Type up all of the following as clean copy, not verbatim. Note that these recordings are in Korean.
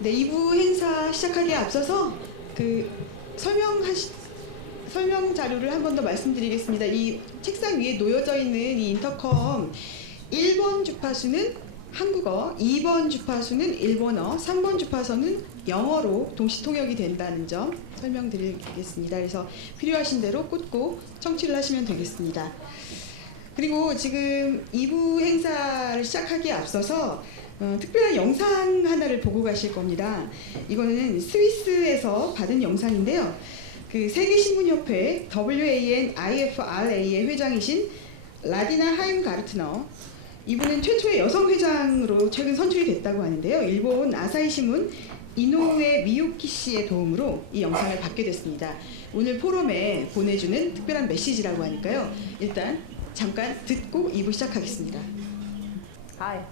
네, 2부 행사 시작하기에 앞서서 그 설명 자료를 한 번 더 말씀드리겠습니다. 이 책상 위에 놓여져 있는 이 인터컴 1번 주파수는 한국어, 2번 주파수는 일본어, 3번 주파수는 영어로 동시 통역이 된다는 점 설명드리겠습니다. 그래서 필요하신 대로 꽂고 청취를 하시면 되겠습니다. 그리고 지금 2부 행사를 시작하기에 앞서서 특별한 영상 하나를 보고 가실 겁니다. 이거는 스위스에서 받은 영상인데요. 그 세계신문협회 WANIFRA의 회장이신 라디나 하임가르트너, 이분은 최초의 여성 회장으로 최근 선출이 됐다고 하는데요. 일본 아사히 신문 이노우에 미유키 씨의 도움으로 이 영상을 받게 됐습니다. 오늘 포럼에 보내주는 특별한 메시지라고 하니까요. 일단 잠깐 듣고 2부 시작하겠습니다. Hi,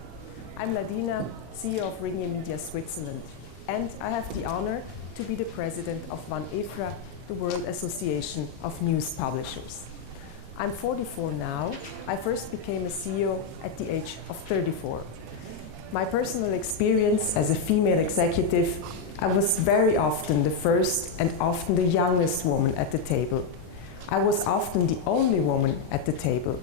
I'm Ladina, CEO of Ringier Media Switzerland, and I have the honor to be the president of WAN-EFRA, the World Association of News Publishers. I'm 44 now. I first became a CEO at the age of 34. My personal experience as a female executive, I was very often the first and often the youngest woman at the table. I was often the only woman at the table.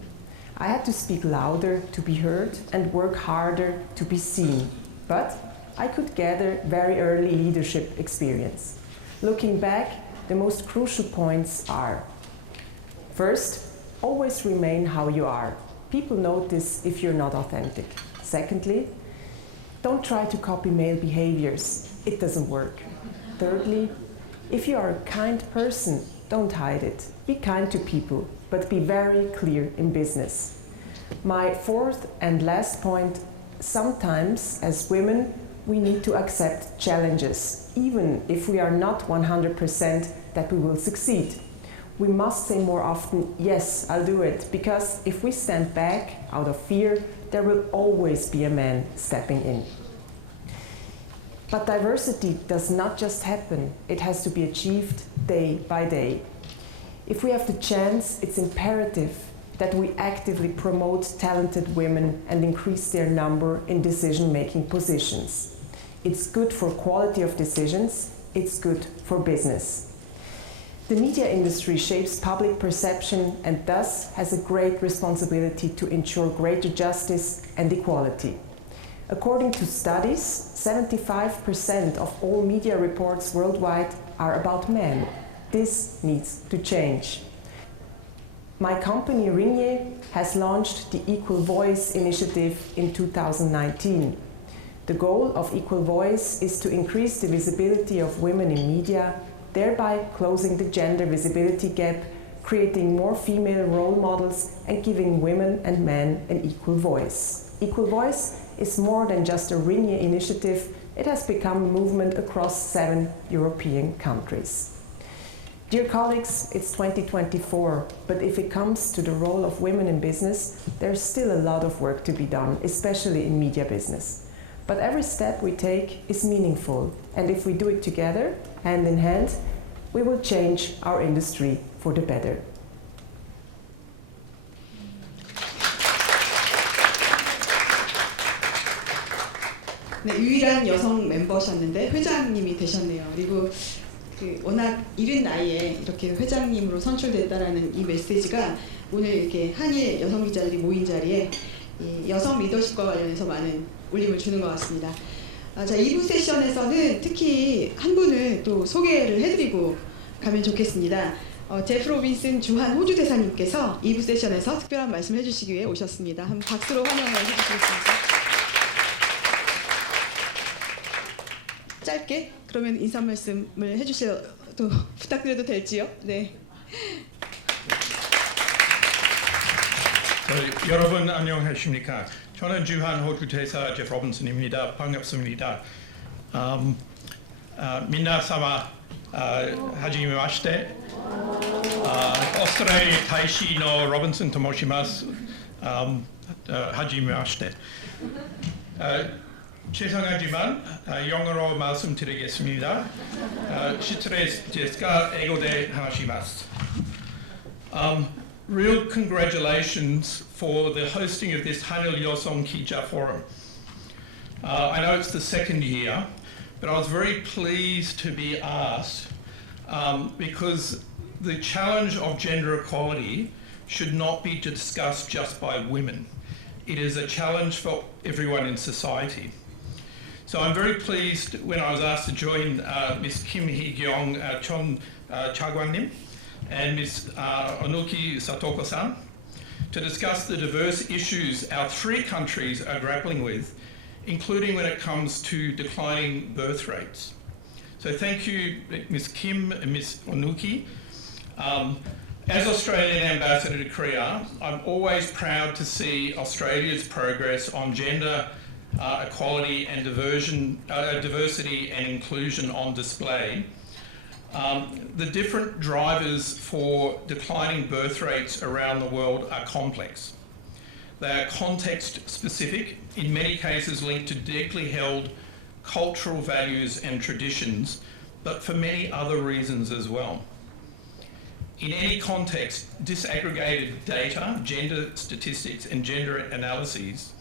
I had to speak louder to be heard and work harder to be seen. But I could gather very early leadership experience. Looking back, the most crucial points are: first, always remain how you are. People notice if you're not authentic. Secondly, don't try to copy male behaviors. It doesn't work. Thirdly, if you are a kind person, don't hide it. Be kind to people, but be very clear in business. My fourth and last point, sometimes as women, we need to accept challenges, even if we are not 100% that we will succeed. We must say more often, yes, I'll do it, because if we stand back out of fear, there will always be a man stepping in. But diversity does not just happen, it has to be achieved day by day. If we have the chance, it's imperative that we actively promote talented women and increase their number in decision-making positions. It's good for quality of decisions, it's good for business. The media industry shapes public perception and thus has a great responsibility to ensure greater justice and equality. According to studies, 75% of all media reports worldwide are about men. This needs to change. My company Ringier has launched the Equal Voice initiative in 2019. The goal of Equal Voice is to increase the visibility of women in media, thereby closing the gender visibility gap, creating more female role models and giving women and men an equal voice. Equal Voice is more than just a Ringier initiative, it has become a movement across 7 European countries. Dear colleagues, it's 2024, but if it comes to the role of women in business, there's still a lot of work to be done, especially in media business. But every step we take is meaningful, and if we do it together, hand in hand, we will change our industry for the better. 네, 유일한 여성 멤버셨는데 회장님이 되셨네요. 그리고 워낙 이른 나이에 이렇게 회장님으로 선출됐다라는 이 메시지가 오늘 이렇게 한일 여성 기자들이 모인 자리에 이 여성 리더십과 관련해서 많은 울림을 주는 것 같습니다. 자, 2부 세션에서는 특히 한 분을 또 소개를 해드리고 가면 좋겠습니다. 제프 로빈슨 주한 호주 대사님께서 2부 세션에서 특별한 말씀 해주시기 위해 오셨습니다. 한 박수로 환영을 해주시겠습니다. 짧게 그러면 인사 말씀을 해주셔도 부탁드려도 될지요? 네. 여러분 안녕하십니까? 저는 주한 호주 대사 제프 로빈슨입니다. 반갑습니다. 민나사마 하지메 마시테. 오스트레일리아 다이시 노 로빈슨 토모시마스. 하지메 마시테. 죄송하지만 영어로 말씀드리겠습니다. 시트레스 제스카 에고데 하시마스. Real congratulations for the hosting of this Hanil Yosong Kija Forum. I know it's the second year, but I was very pleased to be asked because the challenge of gender equality should not be discussed just by women. It is a challenge for everyone in society. So I'm very pleased when I was asked to join Ms. Kim Hee-kyung Chon Chagwan-nim and Ms. Onuki Satoko-san to discuss the diverse issues our three countries are grappling with, including when it comes to declining birth rates. So thank you, Ms. Kim and Ms. Onuki. As Australian Ambassador to Korea, I'm always proud to see Australia's progress on gender equality and diversity and inclusion on display. The different drivers for declining birth rates around the world are complex. They are context specific, in many cases linked to deeply held cultural values and traditions, but for many other reasons as well. In any context, disaggregated data, gender statistics and gender analyses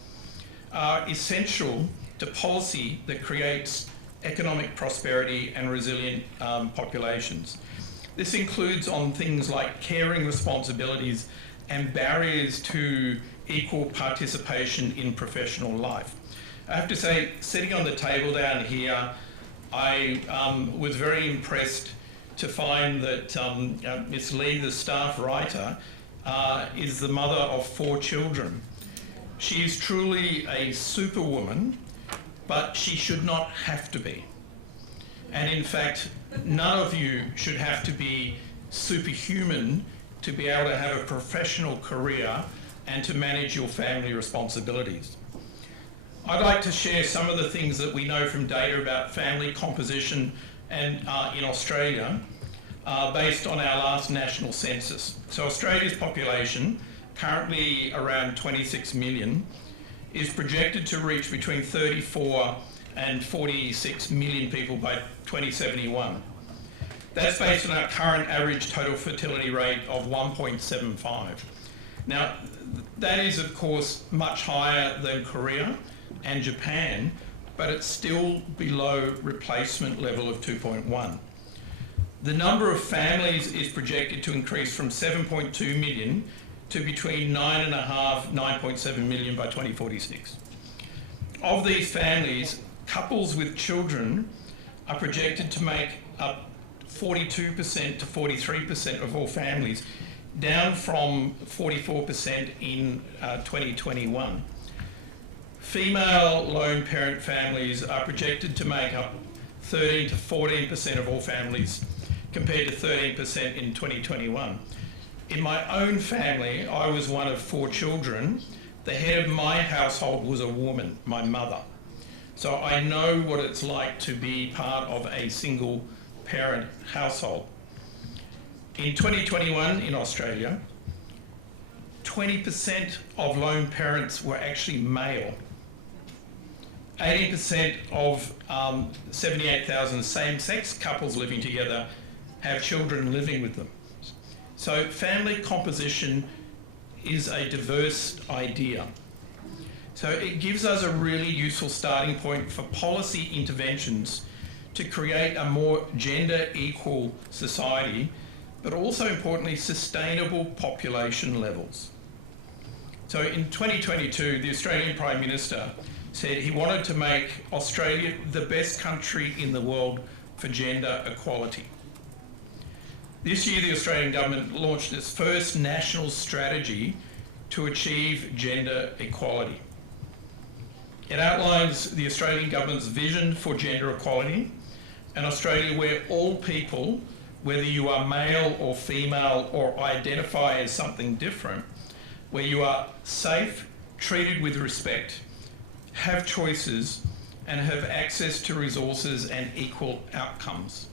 are essential to policy that creates economic prosperity and resilient populations. This includes on things like caring responsibilities and barriers to equal participation in professional life. I have to say, sitting on the table down here, I was very impressed to find that Ms. Lee, the staff writer, is the mother of 4 children. She is truly a superwoman, but she should not have to be. And in fact, none of you should have to be superhuman to be able to have a professional career and to manage your family responsibilities. I'd like to share some of the things that we know from data about family composition and in Australia based on our last national census. So Australia's population, currently around 26 million, is projected to reach between 34 and 46 million people by 2071. That's based on our current average total fertility rate of 1.75. Now, that is of course much higher than Korea and Japan, but it's still below replacement level of 2.1. The number of families is projected to increase from 7.2 million to between 9.5, 9.7 million by 2046. Of these families, couples with children are projected to make up 42% to 43% of all families, down from 44% in 2021. Female lone parent families are projected to make up 13 to 14% of all families, compared to 13% in 2021. In my own family, I was one of 4 children. The head of my household was a woman, my mother. So I know what it's like to be part of a single parent household. In 2021 in Australia, 20% of lone parents were actually male. 80% of 78,000 same-sex couples living together have children living with them. So family composition is a diverse idea. So it gives us a really useful starting point for policy interventions to create a more gender equal society, but also importantly, sustainable population levels. So in 2022, the Australian Prime Minister said he wanted to make Australia the best country in the world for gender equality. This year, the Australian government launched its first national strategy to achieve gender equality. It outlines the Australian government's vision for gender equality, an Australia where all people, whether you are male or female or identify as something different, where you are safe, treated with respect, have choices, and have access to resources and equal outcomes.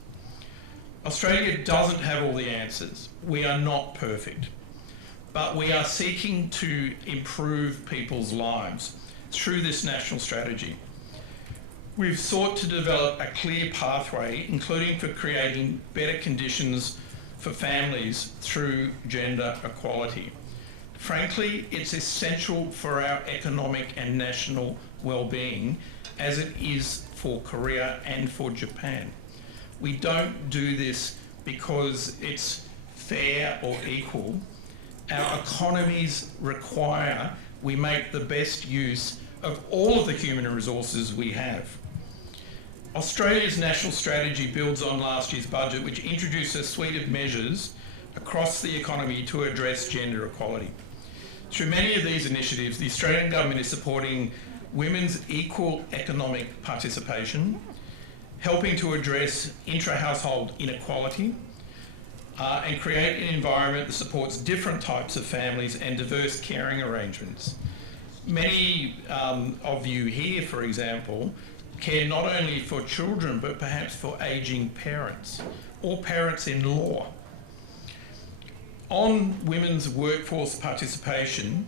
Australia doesn't have all the answers. We are not perfect, but we are seeking to improve people's lives through this national strategy. We've sought to develop a clear pathway, including for creating better conditions for families through gender equality. Frankly, it's essential for our economic and national well-being, as it is for Korea and for Japan. We don't do this because it's fair or equal. Our economies require we make the best use of all of the human resources we have. Australia's national strategy builds on last year's budget, which introduced a suite of measures across the economy to address gender equality. Through many of these initiatives, the Australian government is supporting women's equal economic participation, helping to address intra-household inequality, and create an environment that supports different types of families and diverse caring arrangements. Many of you here, for example, care not only for children, but perhaps for ageing parents or parents-in-law. On women's workforce participation,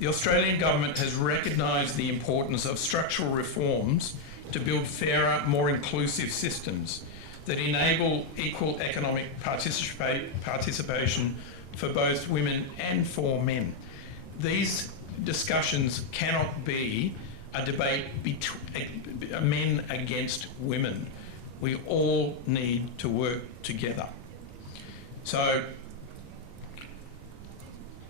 the Australian government has recognised the importance of structural reforms to build fairer, more inclusive systems that enable equal economic participation for both women and for men. These discussions cannot be a debate between men against women. We all need to work together. So,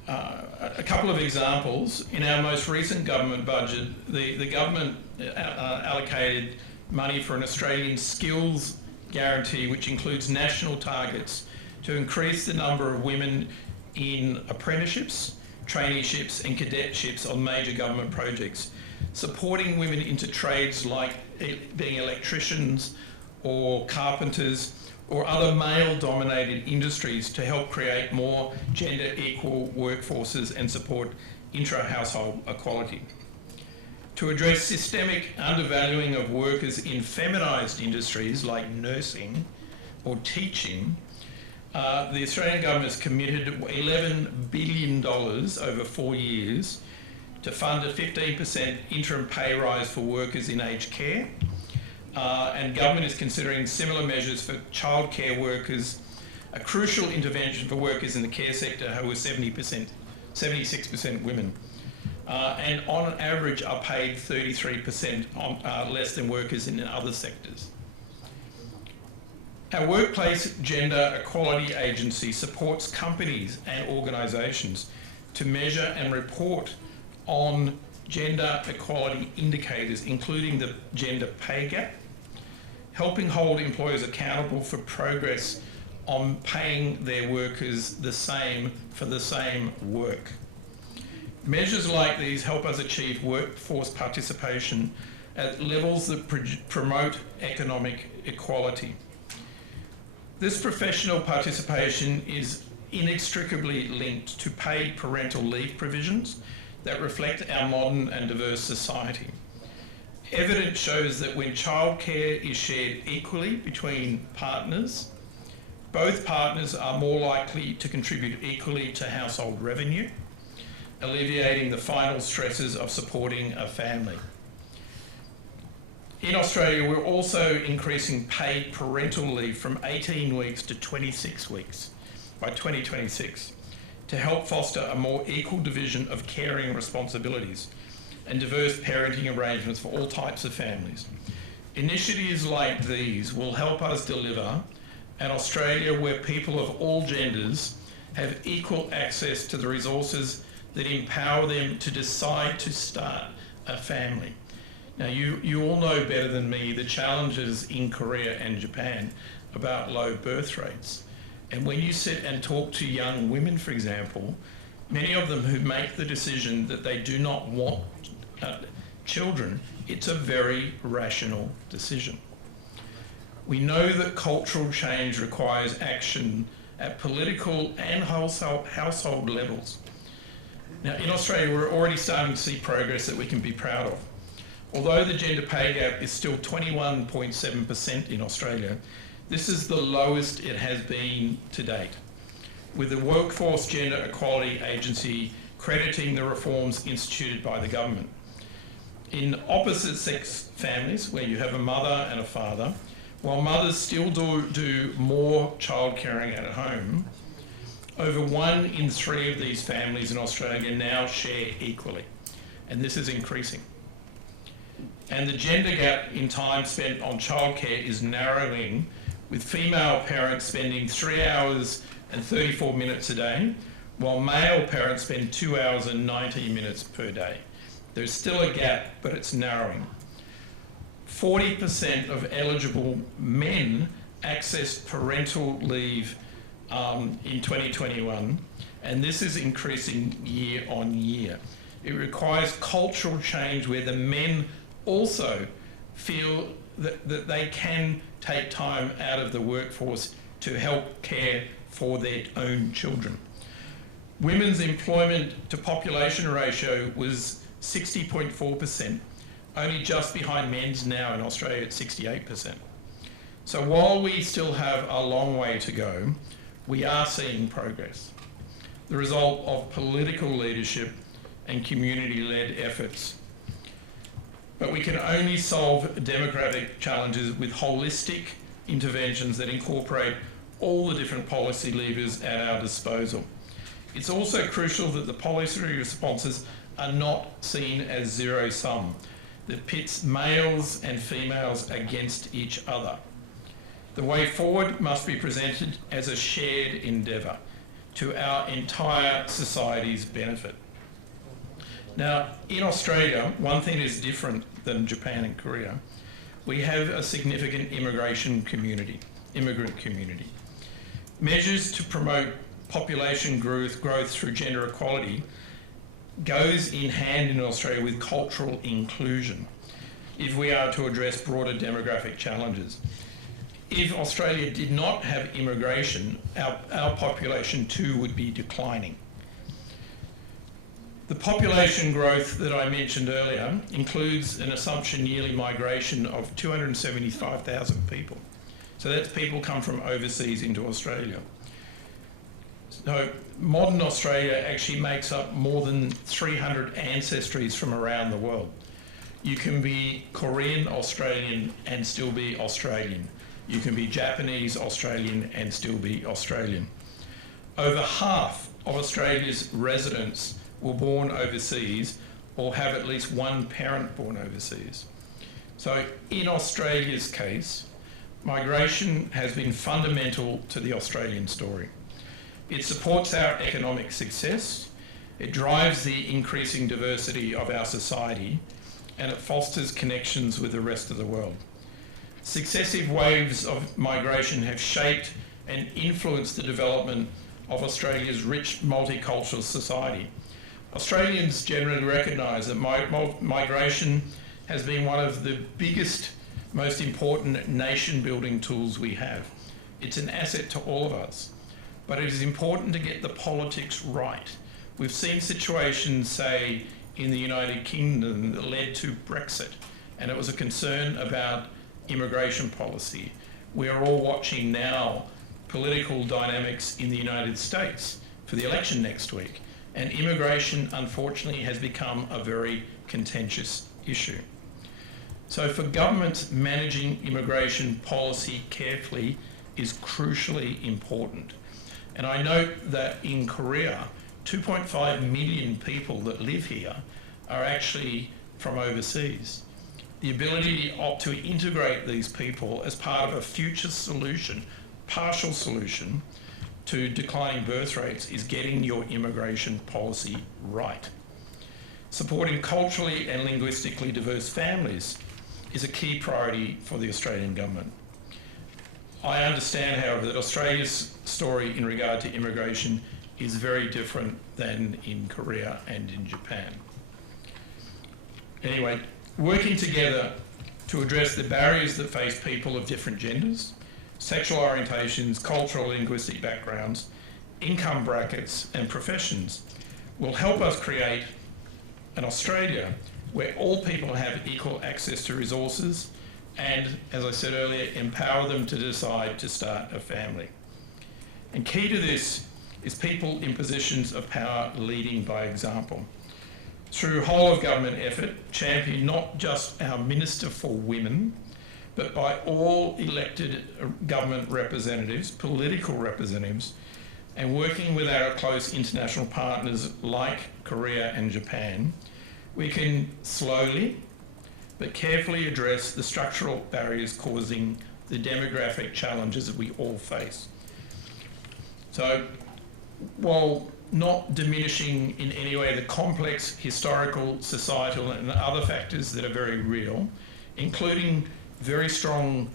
a couple of examples. In our most recent government budget, the government allocated money for an Australian skills guarantee, which includes national targets to increase the number of women in apprenticeships, traineeships and cadetships on major government projects, supporting women into trades like being electricians or carpenters or other male-dominated industries to help create more gender-equal workforces and support intra-household equality. To address systemic undervaluing of workers in feminised industries like nursing or teaching, the Australian government has committed $11 billion over 4 years to fund a 15% interim pay rise for workers in aged care, and government is considering similar measures for childcare workers, a crucial intervention for workers in the care sector who are 76% women, and on average are paid 33% less than workers in other sectors. Our Workplace Gender Equality Agency supports companies and organisations to measure and report on gender equality indicators, including the gender pay gap, helping hold employers accountable for progress on paying their workers the same for the same work. Measures like these help us achieve workforce participation at levels that promote economic equality. This professional participation is inextricably linked to paid parental leave provisions that reflect our modern and diverse society. Evidence shows that when childcare is shared equally between partners, both partners are more likely to contribute equally to household revenue, alleviating the final stresses of supporting a family. In Australia, we're also increasing paid parental leave from 18 weeks to 26 weeks by 2026 to help foster a more equal division of caring responsibilities and diverse parenting arrangements for all types of families. Initiatives like these will help us deliver an Australia where people of all genders have equal access to the resources that empower them to decide to start a family. Now, you all know better than me the challenges in Korea and Japan about low birth rates. And when you sit and talk to young women, for example, many of them who make the decision that they do not want children, it's a very rational decision. We know that cultural change requires action at political and household levels. Now, in Australia, we're already starting to see progress that we can be proud of. Although the gender pay gap is still 21.7% in Australia, this is the lowest it has been to date, with the Workforce Gender Equality Agency crediting the reforms instituted by the government. In opposite sex families, where you have a mother and a father, while mothers still do more child caring at home, over 1 in 3 of these families in Australia now share equally, and this is increasing. And the gender gap in time spent on childcare is narrowing, with female parents spending 3 hours and 34 minutes a day, while male parents spend 2 hours and 19 minutes per day. There's still a gap, but it's narrowing. 40% of eligible men accessed parental leave in 2021, and this is increasing year on year. It requires cultural change where the men also feel that they can take time out of the workforce to help care for their own children. Women's employment to population ratio was 60.4%, only just behind men's now in Australia at 68%. So while we still have a long way to go, we are seeing progress, the result of political leadership and community-led efforts. But we can only solve demographic challenges with holistic interventions that incorporate all the different policy levers at our disposal. It's also crucial that the policy responses are not seen as zero-sum, that pits males and females against each other. The way forward must be presented as a shared endeavour to our entire society's benefit. Now, in Australia, one thing is different than Japan and Korea. We have a significant immigrant community. Measures to promote population growth through gender equality goes in hand in Australia with cultural inclusion if we are to address broader demographic challenges. If Australia did not have immigration, our population too would be declining. The population growth that I mentioned earlier includes an assumption yearly migration of 275,000 people. So that's people come from overseas into Australia. So modern Australia actually makes up more than 300 ancestries from around the world. You can be Korean Australian and still be Australian. You can be Japanese Australian and still be Australian. Over half of Australia's residents were born overseas or have at least one parent born overseas. So in Australia's case, migration has been fundamental to the Australian story. It supports our economic success, it drives the increasing diversity of our society, and it fosters connections with the rest of the world. Successive waves of migration have shaped and influenced the development of Australia's rich multicultural society. Australians generally recognise that migration has been one of the biggest, most important nation-building tools we have. It's an asset to all of us, but it is important to get the politics right. We've seen situations, say, in the United Kingdom that led to Brexit, and it was a concern about immigration policy. We are all watching now political dynamics in the United States for the election next week, and immigration, unfortunately, has become a very contentious issue. So for governments, managing immigration policy carefully is crucially important. And I note that in Korea, 2.5 million people that live here are actually from overseas. The ability to integrate these people as part of a future solution, partial solution, to declining birth rates is getting your immigration policy right. Supporting culturally and linguistically diverse families is a key priority for the Australian government. I understand, however, that Australia's story in regard to immigration is very different than in Korea and in Japan. Anyway, working together to address the barriers that face people of different genders, sexual orientations, cultural linguistic backgrounds, income brackets and professions will help us create an Australia where all people have equal access to resources and, as I said earlier, empower them to decide to start a family. And key to this is people in positions of power leading by example. Through whole of government effort, championed not just our Minister for Women, but by all elected government representatives, political representatives, and working with our close international partners like Korea and Japan, we can slowly but carefully address the structural barriers causing the demographic challenges that we all face. So, while not diminishing in any way the complex historical, societal and other factors that are very real, including very strong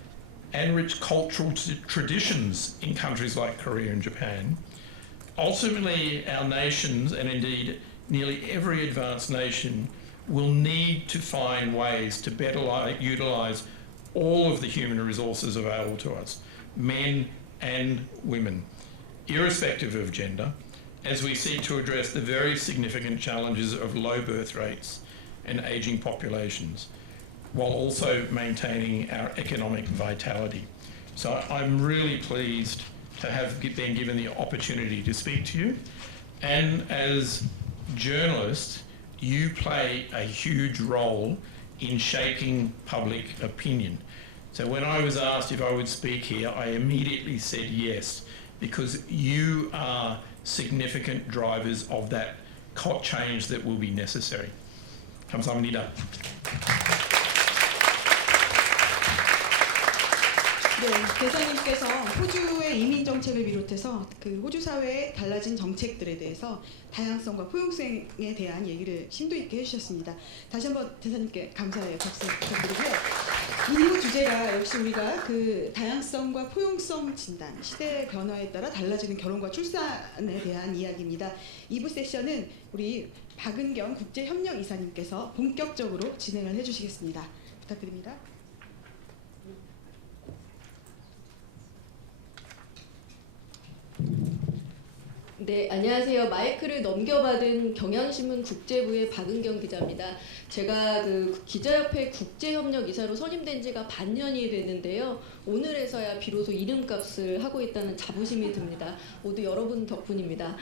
and rich cultural traditions in countries like Korea and Japan, ultimately our nations, and indeed nearly every advanced nation, will need to find ways to better utilise all of the human resources available to us, men and women, irrespective of gender, as we seek to address the very significant challenges of low birth rates and ageing populations, while also maintaining our economic vitality. So I'm really pleased to have been given the opportunity to speak to you. And as journalists, you play a huge role in shaping public opinion. So when I was asked if I would speak here, I immediately said yes, because you are significant drivers of that change that will be necessary. 감사합니다. 네, 대사님께서 호주의 이민 정책을 비롯해서 그 호주 사회의 달라진 정책들에 대해서 다양성과 포용성에 대한 얘기를 심도 있게 해주셨습니다. 다시 한번 대사님께 감사의 박수 부탁드리고요. 이 주제가 역시 우리가 그 다양성과 포용성 진단, 시대의 변화에 따라 달라지는 결혼과 출산에 대한 이야기입니다. 2부 세션은 우리 박은경 국제협력이사님께서 본격적으로 진행을 해주시겠습니다. 부탁드립니다. 네, 안녕하세요. 마이크를 넘겨받은 경향신문 국제부의 박은경 기자입니다. 제가 그 기자협회 국제협력이사로 선임된 지가 반년이 됐는데요. 오늘에서야 비로소 이름값을 하고 있다는 자부심이 듭니다. 모두 여러분 덕분입니다.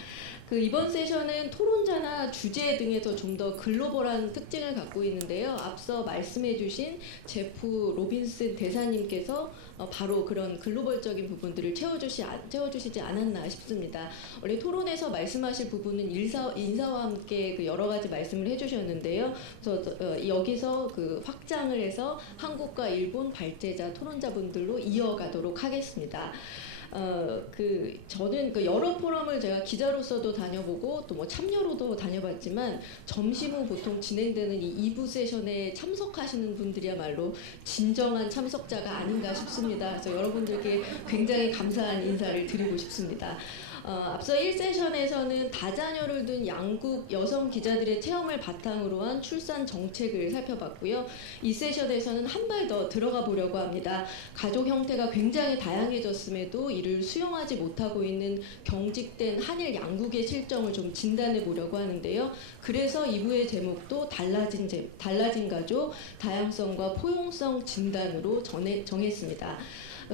그 이번 세션은 토론자나 주제 등에서 좀 더 글로벌한 특징을 갖고 있는데요. 앞서 말씀해주신 제프 로빈슨 대사님께서 바로 그런 글로벌적인 부분들을 채워주시지 않았나 싶습니다. 원래 토론에서 말씀하실 부분은 인사와 함께 그 여러 가지 말씀을 해주셨는데요. 그래서 여기서 그 확장을 해서 한국과 일본 발제자 토론자분들로 이어가도록 하겠습니다. 저는 그 여러 포럼을 제가 기자로서도 다녀보고 또 뭐 참여로도 다녀봤지만 점심 후 보통 진행되는 이 2부 세션에 참석하시는 분들이야말로 진정한 참석자가 아닌가 싶습니다. 그래서 여러분들께 굉장히 감사한 인사를 드리고 싶습니다. 앞서 1세션에서는 다자녀를 둔 양국 여성 기자들의 체험을 바탕으로 한 출산 정책을 살펴봤고요. 2세션에서는 한 발 더 들어가 보려고 합니다. 가족 형태가 굉장히 다양해졌음에도 이를 수용하지 못하고 있는 경직된 한일 양국의 실정을 좀 진단해 보려고 하는데요. 그래서 2부의 제목도 달라진 가족, 다양성과 포용성 진단으로 정했습니다.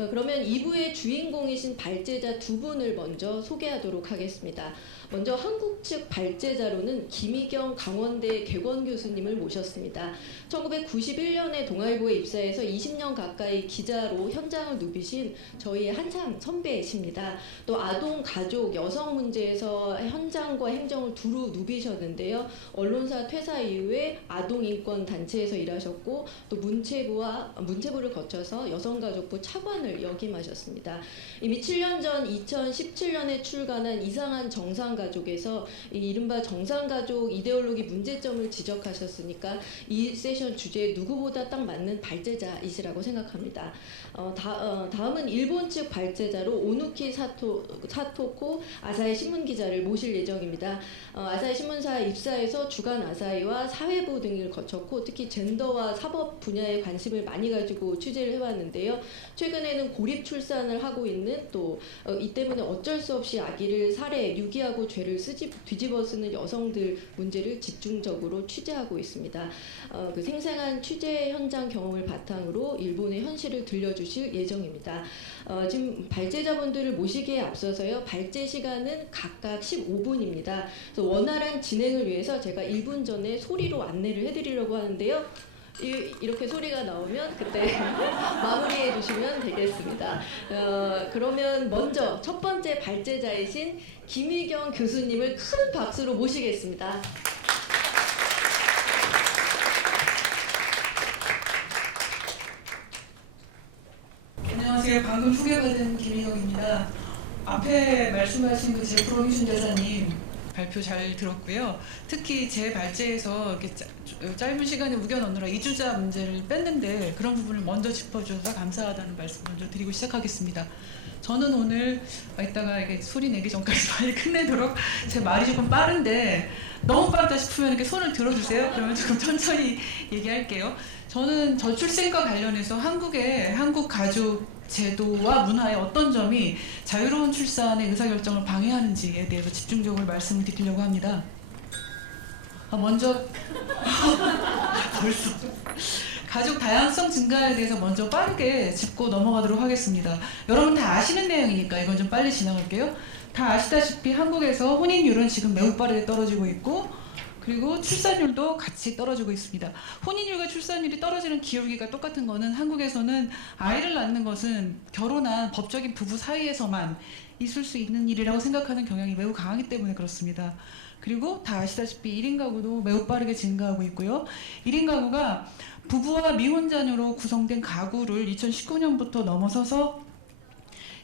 그러면 2부의 주인공이신 발제자 두 분을 먼저 소개하도록 하겠습니다. 먼저 한국 측 발제자로는 김희경 강원대 객원 교수님을 모셨습니다. 1991년에 동아일보에 입사해서 20년 가까이 기자로 현장을 누비신 저희의 한참 선배이십니다. 또 아동, 가족, 여성 문제에서 현장과 행정을 두루 누비셨는데요. 언론사 퇴사 이후에 아동인권 단체에서 일하셨고 또 문체부를 거쳐서 여성가족부 차관을 역임하셨습니다. 이미 7년 전 2017년에 출간한 이상한 정상가족에서 이른바 정상가족 이데올로기 문제점을 지적하셨으니까 이 세션 주제에 누구보다 딱 맞는 발제자이시라고 생각합니다. 다음은 일본 측 발제자로 오누키 사토코 아사히 신문 기자를 모실 예정입니다. 아사히 신문사에 입사해서 주간 아사히와 사회부 등을 거쳤고 특히 젠더와 사법 분야에 관심을 많이 가지고 취재를 해왔는데요. 최근에는 고립 출산을 하고 있는 또 이 때문에 어쩔 수 없이 아기를 살해, 유기하고 죄를 뒤집어 쓰는 여성들 문제를 집중적으로 취재하고 있습니다. 그 생생한 취재 현장 경험을 바탕으로 일본의 현실을 들려주실 예정입니다. 지금 발제자분들을 모시기에 앞서서요. 발제 시간은 각각 15분입니다. 그래서 원활한 진행을 위해서 제가 1분 전에 소리로 안내를 해드리려고 하는데요. 이렇게 소리가 나오면 그때 마무리해 주시면 되겠습니다. 그러면 먼저 첫 번째 발제자이신 김희경 교수님을 큰 박수로 모시겠습니다. 안녕하세요. 방금 소개받은 김인옥입니다. 앞에 말씀하신 그 프로미순 여사님 발표 잘 들었고요. 특히 제 발제에서 이렇게 짧은 시간에 우겨 넣느라 이주자 문제를 뺐는데 그런 부분을 먼저 짚어주셔서 감사하다는 말씀 먼저 드리고 시작하겠습니다. 저는 오늘 이따가 이게 소리 내기 전까지 빨리 끝내도록 제 말이 조금 빠른데 너무 빠르다 싶으면 이렇게 손을 들어주세요. 그러면 조금 천천히 얘기할게요. 저는 저출생과 관련해서 한국의 한국 가족 제도와 문화의 어떤 점이 자유로운 출산의 의사결정을 방해하는지에 대해서 집중적으로 말씀을 드리려고 합니다. 먼저 벌써 가족 다양성 증가에 대해서 먼저 빠르게 짚고 넘어가도록 하겠습니다. 여러분 다 아시는 내용이니까 이건 좀 빨리 지나갈게요. 다 아시다시피 한국에서 혼인율은 지금 매우 빠르게 떨어지고 있고 그리고 출산율도 같이 떨어지고 있습니다. 혼인율과 출산율이 떨어지는 기울기가 똑같은 거는 한국에서는 아이를 낳는 것은 결혼한 법적인 부부 사이에서만 있을 수 있는 일이라고 생각하는 경향이 매우 강하기 때문에 그렇습니다. 그리고 다 아시다시피 1인 가구도 매우 빠르게 증가하고 있고요. 1인 가구가 부부와 미혼자녀로 구성된 가구를 2019년부터 넘어서서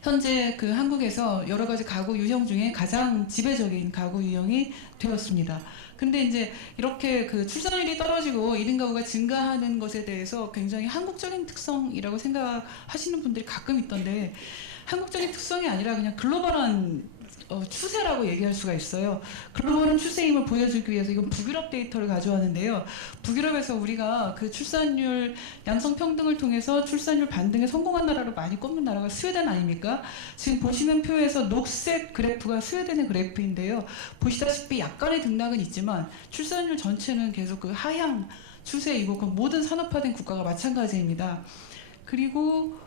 현재 그 한국에서 여러 가지 가구 유형 중에 가장 지배적인 가구 유형이 되었습니다. 근데 이제 이렇게 그 출산율이 떨어지고 1인 가구가 증가하는 것에 대해서 굉장히 한국적인 특성이라고 생각하시는 분들이 가끔 있던데 한국적인 특성이 아니라 그냥 글로벌한 추세라고 얘기할 수가 있어요. 글로벌한 추세임을 보여주기 위해서 이건 북유럽 데이터를 가져왔는데요. 북유럽에서 우리가 그 출산율 양성평등을 통해서 출산율 반등에 성공한 나라로 많이 꼽는 나라가 스웨덴 아닙니까? 지금 보시는 표에서 녹색 그래프가 스웨덴의 그래프인데요. 보시다시피 약간의 등락은 있지만 출산율 전체는 계속 그 하향 추세이고 그 모든 산업화된 국가가 마찬가지입니다. 그리고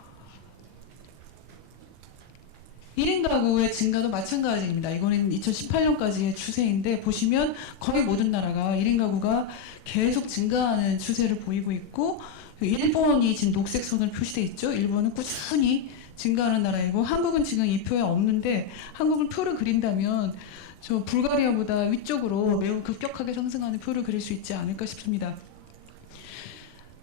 1인 가구의 증가도 마찬가지입니다. 이거는 2018년까지의 추세인데 보시면 거의 모든 나라가 1인 가구가 계속 증가하는 추세를 보이고 있고 일본이 지금 녹색 선으로 표시되어 있죠. 일본은 꾸준히 증가하는 나라이고 한국은 지금 이 표에 없는데 한국을 표를 그린다면 저 불가리아보다 위쪽으로 매우 급격하게 상승하는 표를 그릴 수 있지 않을까 싶습니다.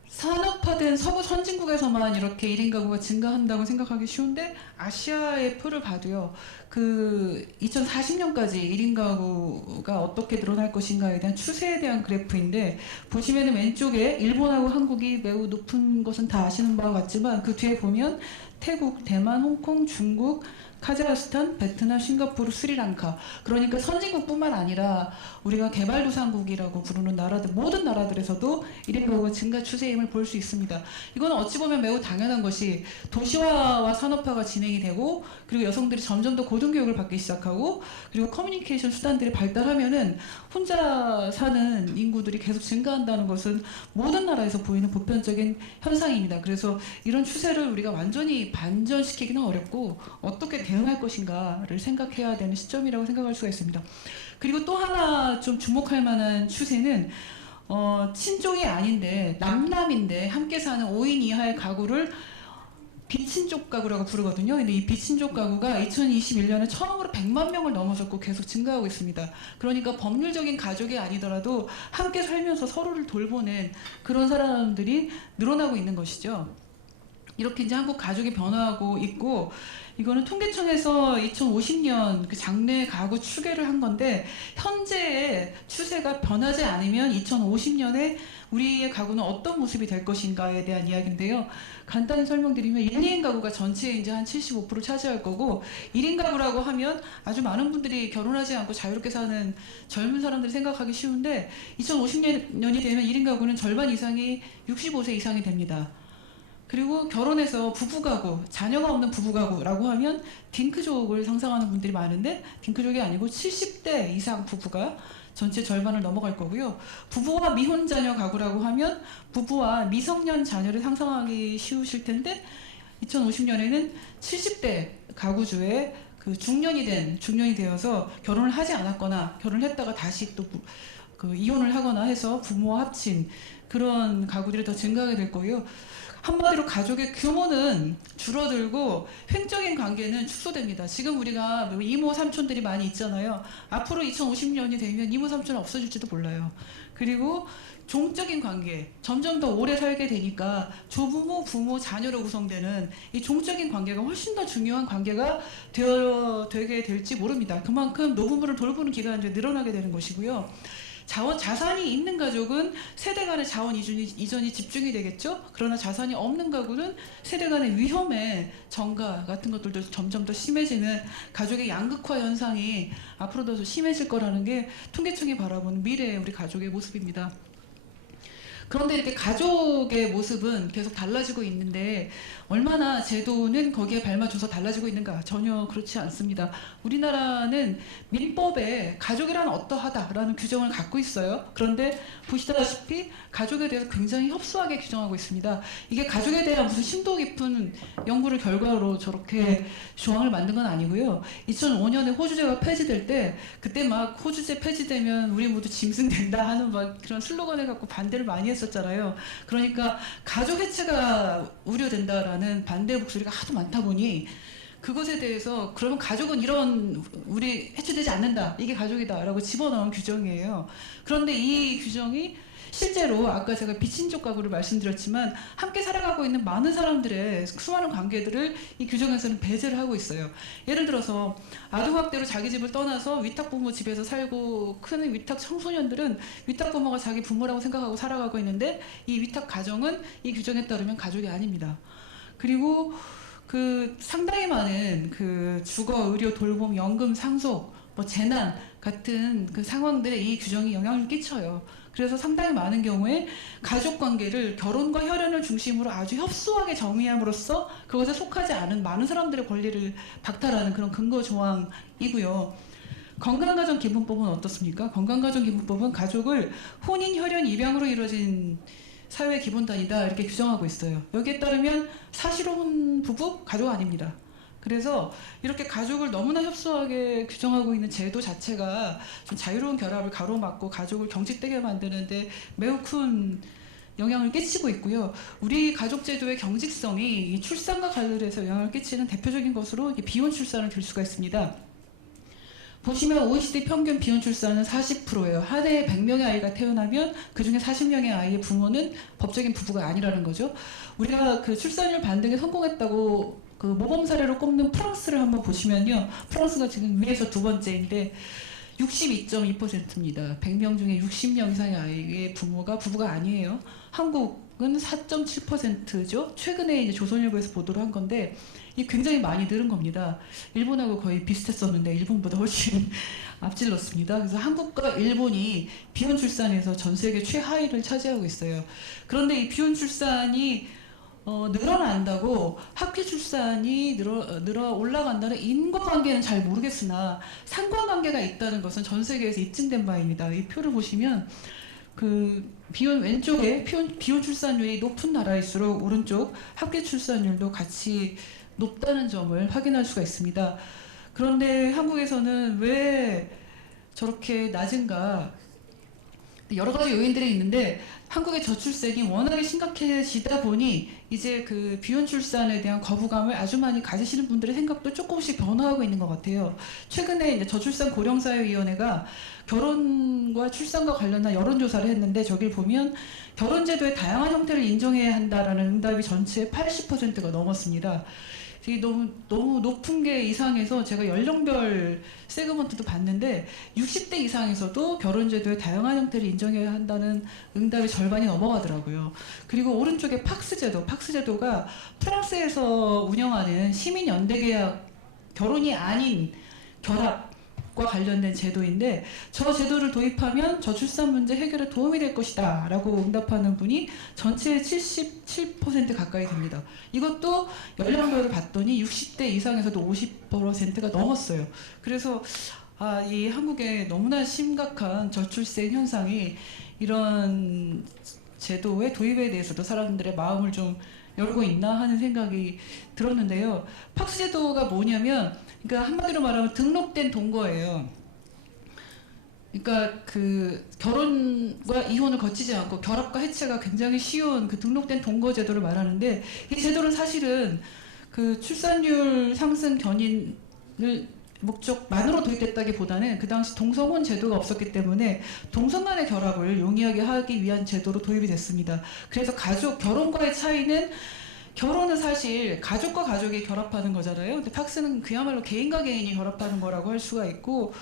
산업화된 서구 선진국에서만 이렇게 1인 가구가 증가한다고 생각하기 쉬운데 아시아의 표를 봐도요. 그 2040년까지 1인 가구가 어떻게 늘어날 것인가에 대한 추세에 대한 그래프인데 보시면 왼쪽에 일본하고 한국이 매우 높은 것은 다 아시는 바와 같지만 그 뒤에 보면 태국, 대만, 홍콩, 중국, 카자흐스탄, 베트남, 싱가포르, 스리랑카 그러니까 선진국뿐만 아니라 우리가 개발도상국이라고 부르는 나라들 모든 나라들에서도 1인 가구가 증가 추세임을 볼 수 있습니다. 이건 어찌 보면 매우 당연한 것이 도시화와 산업화가 진행이 되고 그리고 여성들이 점점 더 고등교육을 받기 시작하고 그리고 커뮤니케이션 수단들이 발달하면은 혼자 사는 인구들이 계속 증가한다는 것은 모든 나라에서 보이는 보편적인 현상입니다. 그래서 이런 추세를 우리가 완전히 반전시키기는 어렵고 어떻게 대응할 것인가를 생각해야 되는 시점이라고 생각할 수가 있습니다. 그리고 또 하나 좀 주목할 만한 추세는 친족이 아닌데 남남인데 함께 사는 5인 이하의 가구를 비친족 가구라고 부르거든요. 근데 이 비친족 가구가 2021년에 처음으로 100만 명을 넘어섰고 계속 증가하고 있습니다. 그러니까 법률적인 가족이 아니더라도 함께 살면서 서로를 돌보는 그런 사람들이 늘어나고 있는 것이죠. 이렇게 이제 한국 가족이 변화하고 있고 이거는 통계청에서 2050년 그 장래 가구 추계를 한 건데 현재의 추세가 변하지 않으면 2050년에 우리의 가구는 어떤 모습이 될 것인가에 대한 이야기인데요. 간단히 설명드리면 1, 2인 가구가 전체의 이제 한 75% 차지할 거고 1인 가구라고 하면 아주 많은 분들이 결혼하지 않고 자유롭게 사는 젊은 사람들이 생각하기 쉬운데 2050년이 되면 1인 가구는 절반 이상이 65세 이상이 됩니다. 그리고 결혼해서 부부가구, 자녀가 없는 부부가구라고 하면 딩크족을 상상하는 분들이 많은데 딩크족이 아니고 70대 이상 부부가 전체 절반을 넘어갈 거고요. 부부와 미혼자녀 가구라고 하면 부부와 미성년 자녀를 상상하기 쉬우실 텐데 2050년에는 70대 가구주의 그 중년이 되어서 결혼을 하지 않았거나 결혼을 했다가 다시 또 그 이혼을 하거나 해서 부모와 합친 그런 가구들이 더 증가하게 될 거고요. 한마디로 가족의 규모는 줄어들고 횡적인 관계는 축소됩니다. 지금 우리가 이모 삼촌들이 많이 있잖아요. 앞으로 2050년이 되면 이모 삼촌은 없어질지도 몰라요. 그리고 종적인 관계, 점점 더 오래 살게 되니까 조부모, 부모, 자녀로 구성되는 이 종적인 관계가 훨씬 더 중요한 관계가 되게 될지 모릅니다. 그만큼 노부부를 돌보는 기간이 늘어나게 되는 것이고요. 자산이 있는 가족은 세대 간의 자원 이전이 집중이 되겠죠. 그러나 자산이 없는 가구는 세대 간의 위험의 전가 같은 것들도 점점 더 심해지는 가족의 양극화 현상이 앞으로도 더 심해질 거라는 게 통계청이 바라보는 미래의 우리 가족의 모습입니다. 그런데 이렇게 가족의 모습은 계속 달라지고 있는데 얼마나 제도는 거기에 발맞춰서 달라지고 있는가? 전혀 그렇지 않습니다. 우리나라는 민법에 가족이란 어떠하다라는 규정을 갖고 있어요. 그런데 보시다시피 가족에 대해서 굉장히 협소하게 규정하고 있습니다. 이게 가족에 대한 무슨 심도 깊은 연구를 결과로 저렇게 조항을 만든 건 아니고요. 2005년에 호주제가 폐지될 때 그때 막 호주제 폐지되면 우리 모두 짐승된다 하는 막 그런 슬로건을 갖고 반대를 많이 했었잖아요. 그러니까 가족 해체가 우려된다라는 반대 목소리가 하도 많다 보니 그것에 대해서 그러면 가족은 이런 우리 해체되지 않는다. 이게 가족이다라고 집어넣은 규정이에요. 그런데 이 규정이 실제로 아까 제가 비친족 가구를 말씀드렸지만 함께 살아가고 있는 많은 사람들의 수많은 관계들을 이 규정에서는 배제를 하고 있어요. 예를 들어서 아동학대로 자기 집을 떠나서 위탁부모 집에서 살고 큰 위탁 청소년들은 위탁부모가 자기 부모라고 생각하고 살아가고 있는데 이 위탁 가정은 이 규정에 따르면 가족이 아닙니다. 그리고 그 상당히 많은 그 주거, 의료, 돌봄, 연금, 상속, 뭐 재난 같은 그 상황들에 이 규정이 영향을 끼쳐요. 그래서 상당히 많은 경우에 가족 관계를 결혼과 혈연을 중심으로 아주 협소하게 정의함으로써 그것에 속하지 않은 많은 사람들의 권리를 박탈하는 그런 근거 조항이고요. 건강가정기본법은 어떻습니까? 건강가정기본법은 가족을 혼인, 혈연, 입양으로 이루어진 사회의 기본단위다 이렇게 규정하고 있어요. 여기에 따르면 사실혼 부부 가족 아닙니다. 그래서 이렇게 가족을 너무나 협소하게 규정하고 있는 제도 자체가 좀 자유로운 결합을 가로막고 가족을 경직되게 만드는데 매우 큰 영향을 끼치고 있고요. 우리 가족 제도의 경직성이 이 출산과 관련해서 영향을 끼치는 대표적인 것으로 비혼 출산을 들 수가 있습니다. 보시면 OECD 평균 비혼 출산은 40%예요. 한 해에 100명의 아이가 태어나면 그중에 40명의 아이의 부모는 법적인 부부가 아니라는 거죠. 우리가 그 출산율 반등에 성공했다고 그 모범 사례로 꼽는 프랑스를 한번 보시면요. 프랑스가 지금 위에서 두 번째인데 62.2%입니다. 100명 중에 60명 이상의 아이의 부모가 부부가 아니에요. 한국은 4.7%죠. 최근에 이제 조선일보에서 보도를 한 건데 이 굉장히 많이 늘은 겁니다. 일본하고 거의 비슷했었는데 일본보다 훨씬 앞질렀습니다. 그래서 한국과 일본이 비혼 출산에서 전 세계 최하위를 차지하고 있어요. 그런데 이 비혼 출산이 늘어난다고 학교 출산이 올라간다는 인과관계는 잘 모르겠으나 상관관계가 있다는 것은 전 세계에서 입증된 바입니다. 이 표를 보시면 그 왼쪽에 비혼 출산율이 높은 나라일수록 오른쪽 합계 출산율도 같이 높다는 점을 확인할 수가 있습니다. 그런데 한국에서는 왜 저렇게 낮은가? 여러 가지 요인들이 있는데 한국의 저출생이 워낙에 심각해지다 보니 이제 그 비혼 출산에 대한 거부감을 아주 많이 가지시는 분들의 생각도 조금씩 변화하고 있는 것 같아요. 최근에 이제 저출산 고령사회위원회가 결혼과 출산과 관련한 여론조사를 했는데 저길 보면 결혼제도의 다양한 형태를 인정해야 한다라는 응답이 전체의 80%가 넘었습니다. 이게 너무 높은 게 이상해서 제가 연령별 세그먼트도 봤는데 60대 이상에서도 결혼제도의 다양한 형태를 인정해야 한다는 응답이 절반이 넘어가더라고요. 그리고 오른쪽에 팍스제도가 프랑스에서 운영하는 시민연대계약 결혼이 아닌 결합과 관련된 제도인데 저 제도를 도입하면 저출산 문제 해결에 도움이 될 것이다 라고 응답하는 분이 전체의 77% 가까이 됩니다. 이것도 연령별을 봤더니 60대 이상에서도 50%가 넘었어요. 그래서 이 한국의 너무나 심각한 저출생 현상이 이런 제도의 도입에 대해서도 사람들의 마음을 좀 열고 있나 하는 생각이 들었는데요. 팍스 제도가 뭐냐면 그러니까 한마디로 말하면 등록된 동거예요. 그러니까 그 결혼과 이혼을 거치지 않고 결합과 해체가 굉장히 쉬운 그 등록된 동거 제도를 말하는데, 이 제도는 사실은 그 출산율 상승 견인을 목적만으로 도입됐다기보다는 그 당시 동성혼 제도가 없었기 때문에 동성 간의 결합을 용이하게 하기 위한 제도로 도입이 됐습니다. 그래서 결혼과의 차이는, 결혼은 사실 가족과 가족이 결합하는 거잖아요. 근데 팍스는 그야말로 개인과 개인이 결합하는 거라고 할 수가 있고,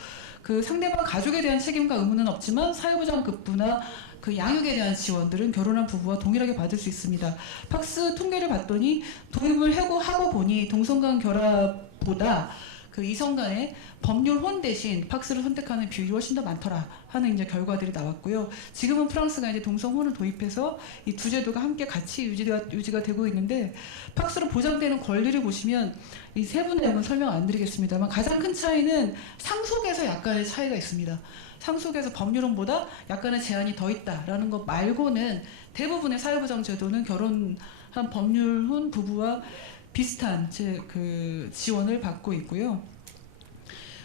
그 상대방 가족에 대한 책임과 의무는 없지만 사회보장급부나 그 양육에 대한 지원들은 결혼한 부부와 동일하게 받을 수 있습니다. 팍스 통계를 봤더니 도입을 하고 보니 동성 간 결합보다 그 이성 간의 법률 혼 대신 팍스를 선택하는 비율이 훨씬 더 많더라 하는 이제 결과들이 나왔고요. 지금은 프랑스가 이제 동성혼을 도입해서 이 두 제도가 함께 같이 유지가 되고 있는데, 팍스로 보장되는 권리를 보시면 이 세 분 내용은 설명 안 드리겠습니다만, 가장 큰 차이는 상속에서 약간의 차이가 있습니다. 상속에서 법률혼보다 약간의 제한이 더 있다라는 것 말고는 대부분의 사회보장 제도는 결혼한 법률혼 부부와 비슷한 그 지원을 받고 있고요.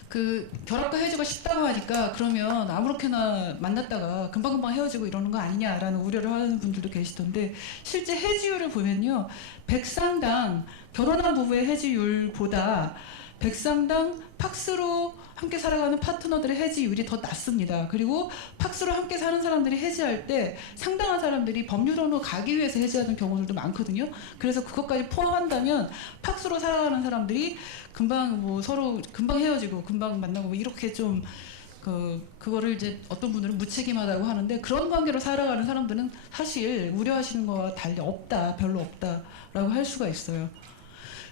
그 결합과 해지가 쉽다고 하니까 그러면 아무렇게나 만났다가 금방금방 헤어지고 이러는 거 아니냐라는 우려를 하는 분들도 계시던데, 실제 해지율을 보면요, 백상당 결혼한 부부의 해지율보다 백상당 팍스로 함께 살아가는 파트너들의 해지율이 더 낮습니다. 그리고 팍스로 함께 사는 사람들이 해지할 때 상당한 사람들이 법률혼으로 가기 위해서 해지하는 경우들도 많거든요. 그래서 그것까지 포함한다면 팍스로 살아가는 사람들이 금방 서로 금방 헤어지고 금방 만나고 이렇게 좀 그거를 이제 어떤 분들은 무책임하다고 하는데, 그런 관계로 살아가는 사람들은 사실 우려하시는 거와 달리 별로 없다라고 할 수가 있어요.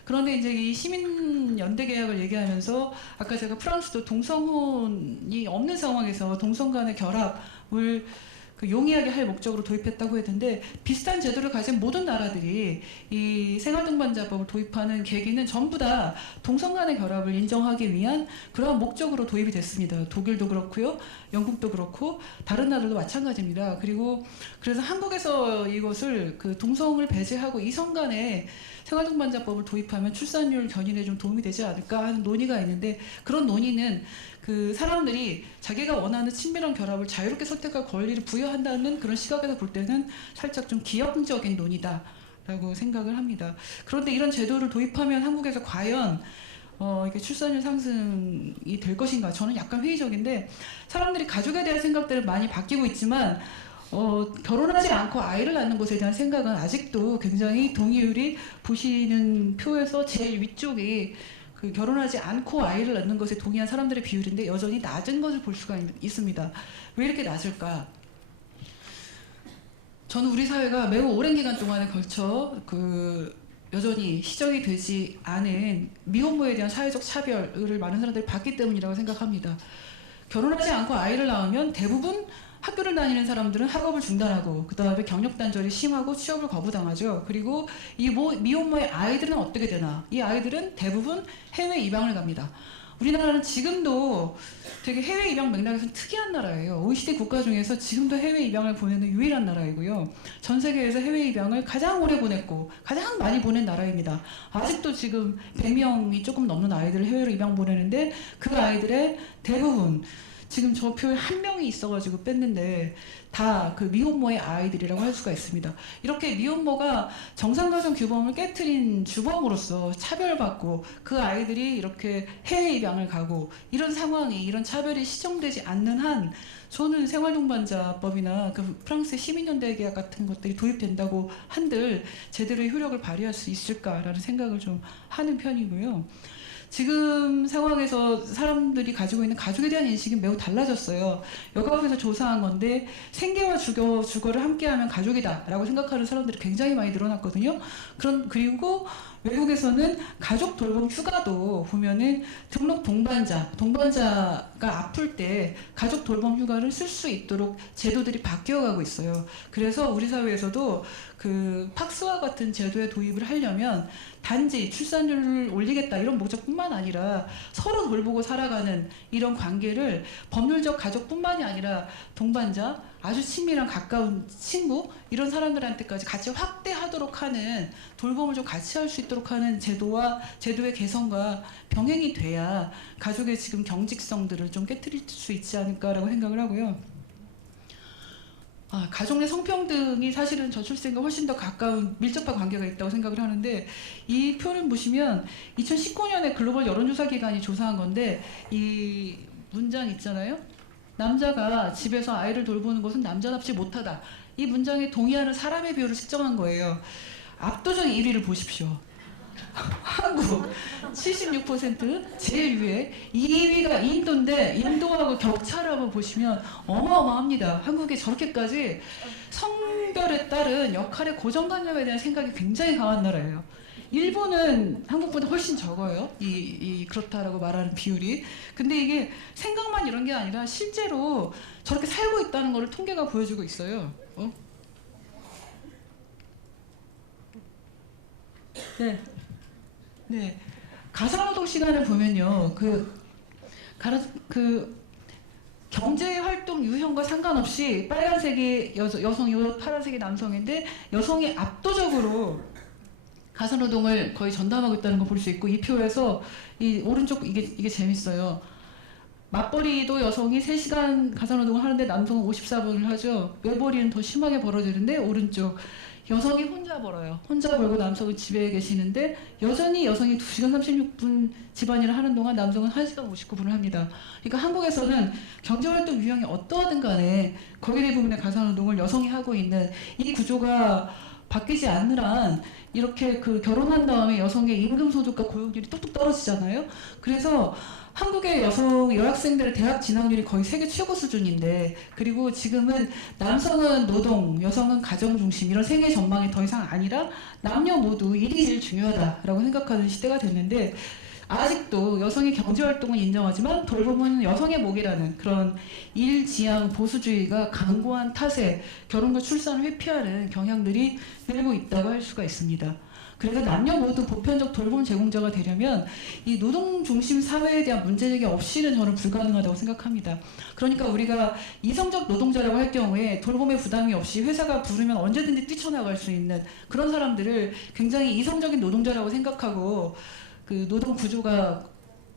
그런데 이제 이 시민연대 계약을 얘기하면서 아까 제가 프랑스도 동성혼이 없는 상황에서 동성 간의 결합을 그 용이하게 할 목적으로 도입했다고 했는데, 비슷한 제도를 가진 모든 나라들이 이 생활동반자법을 도입하는 계기는 전부 다 동성 간의 결합을 인정하기 위한 그런 목적으로 도입이 됐습니다. 독일도 그렇고요, 영국도 그렇고 다른 나라도 마찬가지입니다. 그래서 한국에서 이것을 그 동성을 배제하고 이성 간의 생활동반자법을 도입하면 출산율 견인에 좀 도움이 되지 않을까 하는 논의가 있는데, 그런 논의는 그 사람들이 자기가 원하는 친밀한 결합을 자유롭게 선택할 권리를 부여한다는 그런 시각에서 볼 때는 살짝 좀 기형적인 논의다라고 생각을 합니다. 그런데 이런 제도를 도입하면 한국에서 과연 이게 출산율 상승이 될 것인가? 저는 약간 회의적인데, 사람들이 가족에 대한 생각들은 많이 바뀌고 있지만 결혼하지 않고 아이를 낳는 것에 대한 생각은 아직도 굉장히 동의율이 보시는 표에서 제일 위쪽이 그 결혼하지 않고 아이를 낳는 것에 동의한 사람들의 비율인데 여전히 낮은 것을 볼 수가 있습니다. 왜 이렇게 낮을까? 저는 우리 사회가 매우 오랜 기간 동안에 걸쳐 여전히 시정이 되지 않은 미혼모에 대한 사회적 차별을 많은 사람들이 받기 때문이라고 생각합니다. 결혼하지 않고 아이를 낳으면 대부분 학교를 다니는 사람들은 학업을 중단하고 그 다음에 경력 단절이 심하고 취업을 거부당하죠. 그리고 이 미혼모의 아이들은 어떻게 되나? 이 아이들은 대부분 해외 입양을 갑니다. 우리나라는 지금도 되게 해외 입양 맥락에서는 특이한 나라예요. OECD 국가 중에서 지금도 해외 입양을 보내는 유일한 나라이고요. 전 세계에서 해외 입양을 가장 오래 보냈고 가장 많이 보낸 나라입니다. 아직도 지금 100명이 조금 넘는 아이들을 해외로 입양 보내는데, 그 아이들의 대부분 지금 저 표에 한 명이 있어가지고 뺐는데 다 그 미혼모의 아이들이라고 할 수가 있습니다. 이렇게 미혼모가 정상가정 규범을 깨트린 주범으로서 차별받고 그 아이들이 이렇게 해외 입양을 가고 이런 상황이, 이런 차별이 시정되지 않는 한 저는 생활동반자법이나 그 프랑스의 시민연대 계약 같은 것들이 도입된다고 한들 제대로의 효력을 발휘할 수 있을까라는 생각을 좀 하는 편이고요. 지금 상황에서 사람들이 가지고 있는 가족에 대한 인식이 매우 달라졌어요. 여가부에서 조사한 건데 생계와 주거를 함께하면 가족이다라고 생각하는 사람들이 굉장히 많이 늘어났거든요. 그리고 외국에서는 가족 돌봄 휴가도 보면은 등록 동반자가 아플 때 가족 돌봄 휴가를 쓸 수 있도록 제도들이 바뀌어가고 있어요. 그래서 우리 사회에서도 그 팍스와 같은 제도의 도입을 하려면 단지 출산율을 올리겠다 이런 목적뿐만 아니라 서로 돌보고 살아가는 이런 관계를 법률적 가족뿐만이 아니라 동반자, 아주 친밀한 가까운 친구 이런 사람들한테까지 같이 확대하도록 하는 돌봄을 좀 같이 할 수 있도록 하는 제도의 개선과 병행이 돼야 가족의 지금 경직성들을 좀 깨트릴 수 있지 않을까라고 생각을 하고요. 가족 내 성평등이 사실은 저출생과 훨씬 더 가까운 밀접한 관계가 있다고 생각을 하는데 이 표를 보시면 2019년에 글로벌 여론조사 기관이 조사한 건데 이 문장 있잖아요. 남자가 집에서 아이를 돌보는 것은 남자답지 못하다. 이 문장에 동의하는 사람의 비율을 측정한 거예요. 압도적 1위를 보십시오. 한국 76% 제일 위에 2위가 인도인데 인도하고 격차를 한번 보시면 어마어마합니다. 한국이 저렇게까지 성별에 따른 역할의 고정관념에 대한 생각이 굉장히 강한 나라예요. 일본은 한국보다 훨씬 적어요. 그렇다라고 말하는 비율이. 근데 이게 생각만 이런 게 아니라 실제로 저렇게 살고 있다는 것을 통계가 보여주고 있어요. 네. 가사노동 시간을 보면요. 경제활동 유형과 상관없이 빨간색이 여성이고 파란색이 남성인데 여성이 압도적으로 가사노동을 거의 전담하고 있다는 걸 볼 수 있고 이 표에서 이 오른쪽 이게 재밌어요. 맞벌이도 여성이 3시간 가사노동을 하는데 남성은 54분을 하죠. 외벌이는 더 심하게 벌어지는데 오른쪽 여성이 혼자 벌어요. 혼자 벌고 남성은 집에 계시는데 여전히 여성이 2시간 36분 집안일을 하는 동안 남성은 1시간 59분을 합니다. 그러니까 한국에서는 경제활동 유형이 어떠하든 간에 거기에 대부분의 가사노동을 여성이 하고 있는 이 구조가 바뀌지 않는 한 이렇게 결혼한 다음에 여성의 임금소득과 고용률이 뚝뚝 떨어지잖아요. 그래서 한국의 여학생들의 대학 진학률이 거의 세계 최고 수준인데 그리고 지금은 남성은 노동, 여성은 가정 중심 이런 생애 전망이 더 이상 아니라 남녀 모두 일이 제일 중요하다라고 생각하는 시대가 됐는데 아직도 여성의 경제활동은 인정하지만 돌봄은 여성의 몫이라는 그런 일지향 보수주의가 강고한 탓에 결혼과 출산을 회피하는 경향들이 늘고 있다고 할 수가 있습니다. 그래서 남녀 모두 보편적 돌봄 제공자가 되려면 이 노동 중심 사회에 대한 문제제기 없이는 저는 불가능하다고 생각합니다. 그러니까 우리가 이성적 노동자라고 할 경우에 돌봄의 부담이 없이 회사가 부르면 언제든지 뛰쳐나갈 수 있는 그런 사람들을 굉장히 이성적인 노동자라고 생각하고 노동 구조가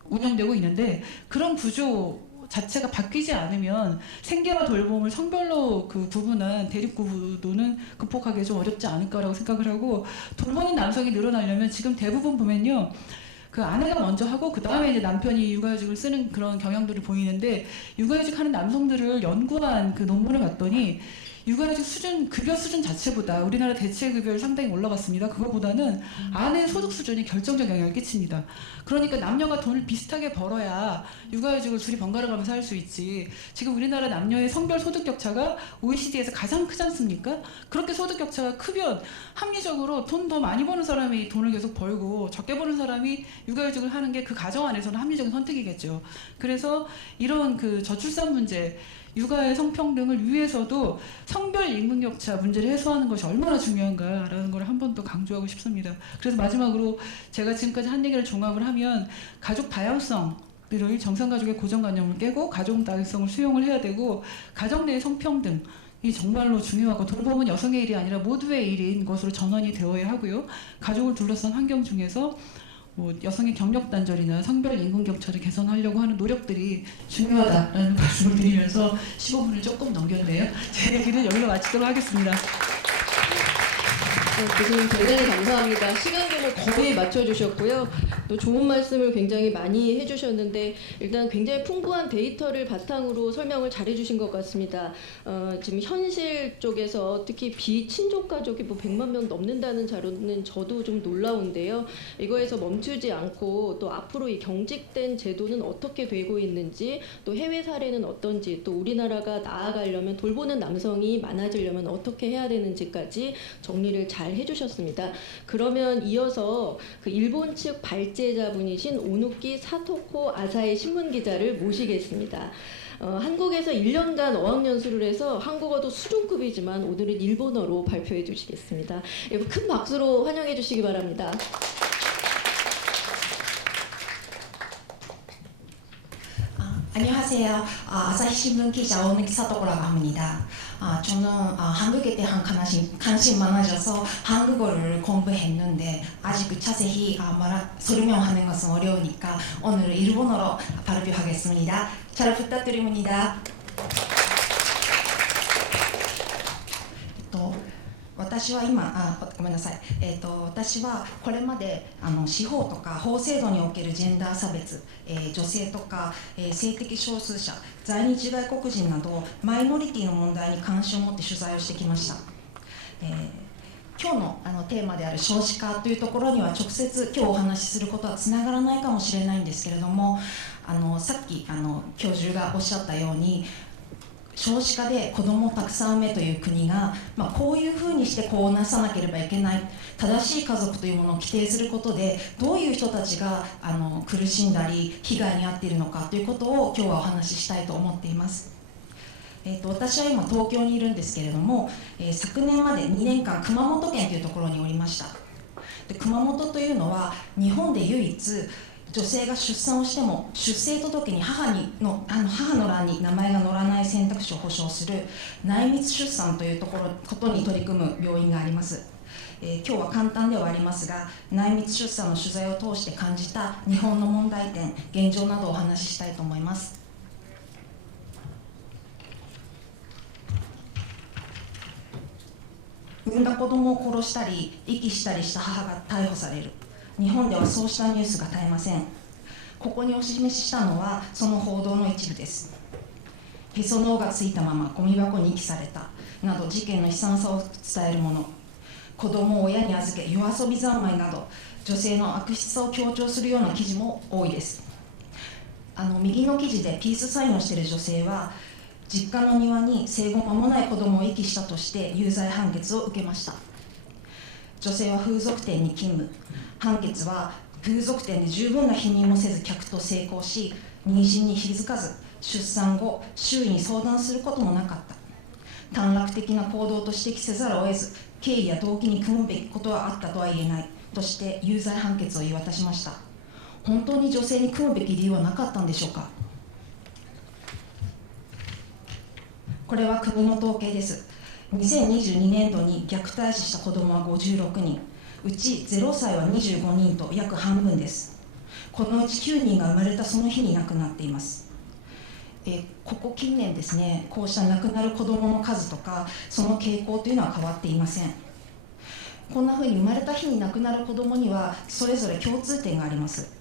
운영되고 있는데 그런 구조 자체가 바뀌지 않으면 생계와 돌봄을 성별로 구분한 대립구도는 극복하기 좀 어렵지 않을까라고 생각을 하고 돌보는 남성이 늘어나려면 지금 대부분 보면요. 아내가 먼저 하고 그 다음에 이제 남편이 육아휴직을 쓰는 그런 경향들을 보이는데 육아휴직 하는 남성들을 연구한 논문을 봤더니 육아휴직 수준, 급여 수준 자체보다 우리나라 대체급여율 상당히 올라갔습니다. 그거보다는 아내의 소득 수준이 결정적 영향을 끼칩니다. 그러니까 남녀가 돈을 비슷하게 벌어야 육아휴직을 둘이 번갈아 가면서 할 수 있지. 지금 우리나라 남녀의 성별 소득 격차가 OECD에서 가장 크지 않습니까? 그렇게 소득 격차가 크면 합리적으로 돈 더 많이 버는 사람이 돈을 계속 벌고 적게 버는 사람이 육아휴직을 하는 게 그 가정 안에서는 합리적인 선택이겠죠. 그래서 이런 저출산 문제, 육아의 성평등을 위해서도 성별 임금격차 문제를 해소하는 것이 얼마나 중요한가라는 걸 한 번 더 강조하고 싶습니다. 그래서 마지막으로 제가 지금까지 한 얘기를 종합을 하면 가족 다양성을 정상가족의 고정관념을 깨고 가족 다양성을 수용을 해야 되고 가정 내의 성평등 이 정말로 중요하고 돌봄은 여성의 일이 아니라 모두의 일인 것으로 전환이 되어야 하고요. 가족을 둘러싼 환경 중에서 여성의 경력 단절이나 성별 임금 격차를 개선하려고 하는 노력들이 중요하다라는 말씀을 드리면서 15분을 조금 넘겼네요. 제 얘기를 여기서 마치도록 하겠습니다. 교수님 대단히 감사합니다. 시간경을 거의 맞춰주셨고요. 또 좋은 말씀을 굉장히 많이 해주셨는데 일단 굉장히 풍부한 데이터를 바탕으로 설명을 잘해주신 것 같습니다. 지금 현실 쪽에서 특히 비친족 가족이 100만 명 넘는다는 자료는 저도 좀 놀라운데요. 이거에서 멈추지 않고 또 앞으로 이 경직된 제도는 어떻게 되고 있는지 또 해외 사례는 어떤지 또 우리나라가 나아가려면 돌보는 남성이 많아지려면 어떻게 해야 되는지까지 정리를 잘 해주셨습니다. 그러면 이어서 일본 측 발제자분이신 오누키 사토코 아사히 신문기자를 모시겠습니다. 한국에서 1년간 어학연수를 해서 한국어도 수준급이지만 오늘은 일본어로 발표해 주시겠습니다. 큰 박수로 환영해 주시기 바랍니다. 안녕하세요. 아사히신문 기자 오느기사토라고 합니다. 저는 한국에 대한 관심 많아져서 한국어를 공부했는데 아직 자세히 설명하는 것은 어려우니까 오늘은 일본어로 발표하겠습니다. 잘 부탁드립니다. 私は今ごめんなさい、私はこれまで司法とか法制度におけるジェンダー差別、女性とか、性的少数者、在日外国人などマイノリティの問題に関心を持って取材をしてきました。今日のテーマである少子化というところには直接今日お話しすることはつながらないかもしれないんですけれども、さっき教授がおっしゃったように少子化で子供をたくさん産めという国が、こういうふうにしてこうなさなければいけない正しい家族というものを規定することでどういう人たちが苦しんだり被害に遭っているのかということを今日はお話ししたいと思っています。私は今東京にいるんですけれども、昨年まで2年間熊本県というところにおりました。で熊本というのは日本で唯一女性が出産をしても出生届に母の欄に名前が載らない選択肢を保障する内密出産ということに取り組む病院があります。今日は簡単ではありますが内密出産の取材を通して感じた日本の問題点、現状などをお話ししたいと思います。産んだ子供を殺したり遺棄したりした母が逮捕される。日本ではそうしたニュースが絶えません。ここにお示ししたのはその報道の一部です。へその緒がついたままゴミ箱に遺棄されたなど事件の悲惨さを伝えるもの、子供を親に預け夜遊び三昧など女性の悪質さを強調するような記事も多いです。右の記事でピースサインをしている女性は実家の庭に生後間もない子供を遺棄したとして有罪判決を受けました。女性は風俗店に勤務、判決は風俗店で十分な否認もせず客と性交し妊娠に気づかず出産後周囲に相談することもなかった、短絡的な行動と指摘せざるを得ず経緯や動機に組むべきことはあったとは言えないとして有罪判決を言い渡しました。本当に女性に組むべき理由はなかったんでしょうか。これは国の統計です。2022年度に虐待死した子どもは56人、うち0歳は25人と約半分です。このうち9人が生まれたその日に亡くなっています。ここ近年ですね、こうした亡くなる子どもの数とかその傾向というのは変わっていません。こんなふうに生まれた日に亡くなる子どもにはそれぞれ共通点があります。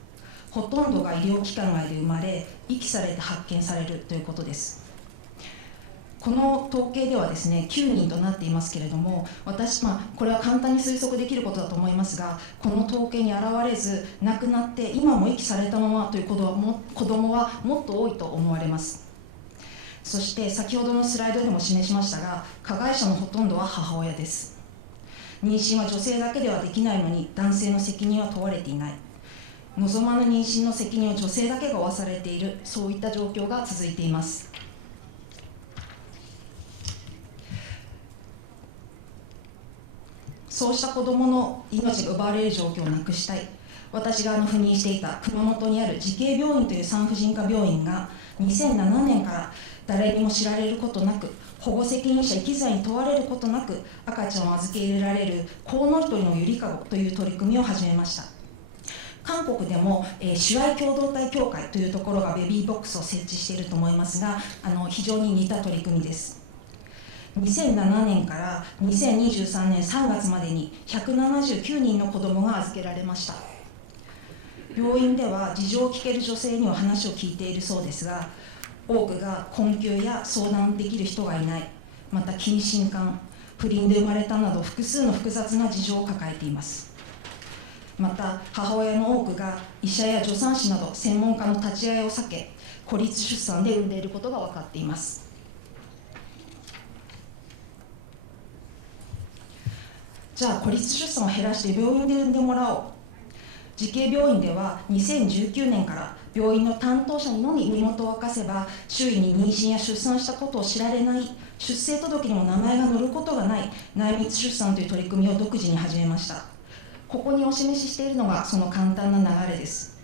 ほとんどが医療機関外で生まれ遺棄されて発見されるということです。この統計ではですね9人となっていますけれども、これは簡単に推測できることだと思いますが、この統計に現れず亡くなって今も遺棄されたままという子どもはもっと多いと思われます。そして先ほどのスライドでも示しましたが、加害者のほとんどは母親です。妊娠は女性だけではできないのに男性の責任は問われていない、望まぬ妊娠の責任を女性だけが負わされている、そういった状況が続いています。そうした子どもの命が奪われる状況をなくしたい。私が赴任していた熊本にある慈恵病院という産婦人科病院が2007年から誰にも知られることなく、保護責任者遺棄罪に問われることなく赤ちゃんを預け入れられるコウノトリのゆりかごという取り組みを始めました。韓国でも、主愛共同体協会というところがベビーボックスを設置していると思いますが、非常に似た取り組みです。2007年から2023年3月までに179人の子どもが預けられました。病院では事情を聞ける女性には話を聞いているそうですが、多くが困窮や相談できる人がいない、また近親姦、不倫で生まれたなど複数の複雑な事情を抱えています。また母親の多くが医者や助産師など専門家の立ち会いを避け孤立出産で産んでいることが分かっています。じゃあ孤立出産を減らして病院で産んでもらおう。慈恵病院では2019年から病院の担当者にのみ身元を明かせば周囲に妊娠や出産したことを知られない、出生届にも名前が載ることがない内密出産という取り組みを独自に始めました。ここにお示ししているのがその簡単な流れです。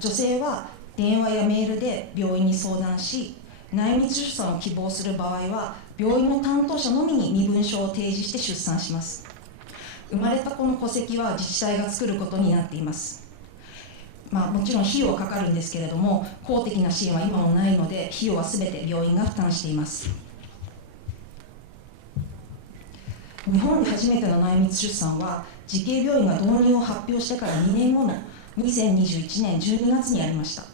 女性は電話やメールで病院に相談し、内密出産を希望する場合は病院の担当者のみに身分証を提示して出産します。生まれた子の戸籍は自治体が作ることになっています。もちろん費用はかかるんですけれども、公的な支援は今もないので費用は全て病院が負担しています。日本で初めての内密出産は慈恵病院が導入を発表してから2年後の2021年12月にありました。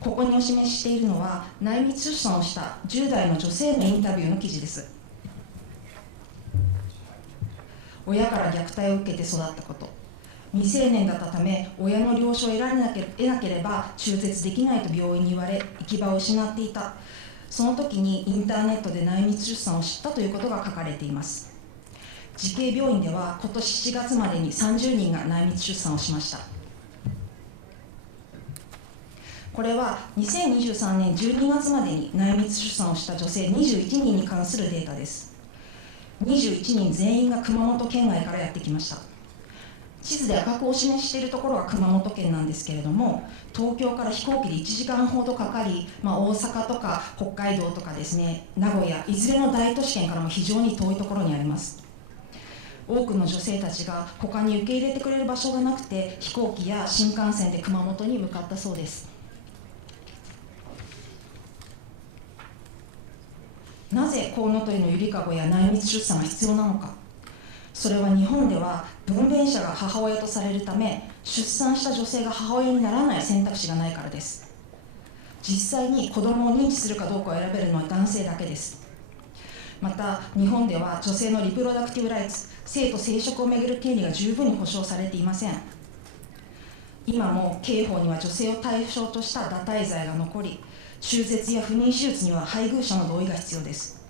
ここにお示ししているのは内密出産をした10代の女性のインタビューの記事です。親から虐待を受けて育ったこと、未成年だったため親の了承を得なければ中絶できないと病院に言われ行き場を失っていた。その時にインターネットで内密出産を知ったということが書かれています。慈恵病院では今年7月までに30人が内密出産をしました。これは2023年12月までに内密出産をした女性21人に関するデータです。21人全員が熊本県外からやってきました。地図で赤くお示ししているところが熊本県なんですけれども、東京から飛行機で1時間ほどかかり、大阪とか北海道とかですね、名古屋、いずれの大都市圏からも非常に遠いところにあります。多くの女性たちが他に受け入れてくれる場所がなくて、飛行機や新幹線で熊本に向かったそうです。なぜコウノトリのゆりかごや内密出産が必要なのか。それは日本では分娩者が母親とされるため、出産した女性が母親にならない選択肢がないからです。実際に子供を認知するかどうかを選べるのは男性だけです。また日本では女性のリプロダクティブライツ、性と生殖をめぐる権利が十分に保障されていません。今も刑法には女性を対象とした堕胎罪が残り、中絶や不妊手術には配偶者の同意が必要です。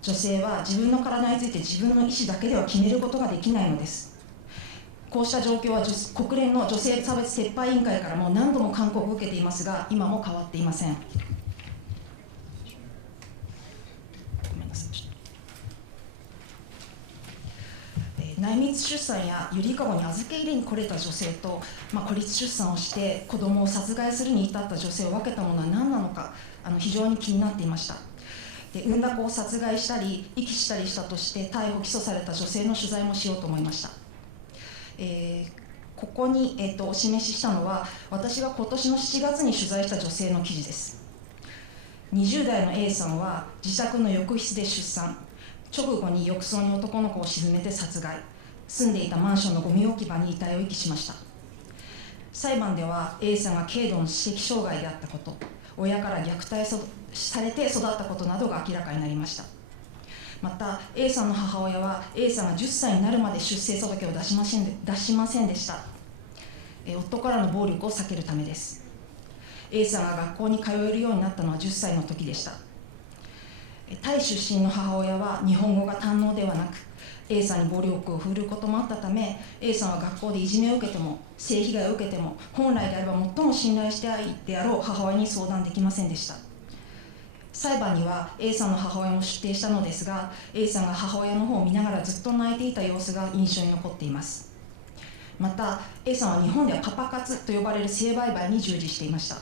女性は自分の体について自分の意思だけでは決めることができないのです。こうした状況は国連の女性差別撤廃委員会からも何度も勧告を受けていますが、今も変わっていません。内密出産やゆりかごに預け入れに来れた女性と、孤立出産をして子供を殺害するに至った女性を分けたものは何なのか、非常に気になっていました。で、産んだ子を殺害したり遺棄したりしたとして逮捕起訴された女性の取材もしようと思いました。ここに、お示ししたのは私が今年の7月に取材した女性の記事です。20代の A さんは自宅の浴室で出産、直後に浴槽に男の子を沈めて殺害、住んでいたマンションのゴミ置き場に遺体を遺棄しました。裁判では A さんが軽度の知的障害であったこと、親から虐待されて育ったことなどが明らかになりました。また A さんの母親は A さんが10歳になるまで出生届を出しませんでした。夫からの暴力を避けるためです。 A さんが学校に通えるようになったのは10歳の時でした。タイ出身の母親は日本語が堪能ではなく、 A さんに暴力を振るうこともあったため、 A さんは学校でいじめを受けても性被害を受けても本来であれば最も信頼していであろう母親に相談できませんでした。裁判には A さんの母親も出廷したのですが、 A さんが母親の方を見ながらずっと泣いていた様子が印象に残っています。また A さんは日本ではパパ活と呼ばれる性売買に従事していました。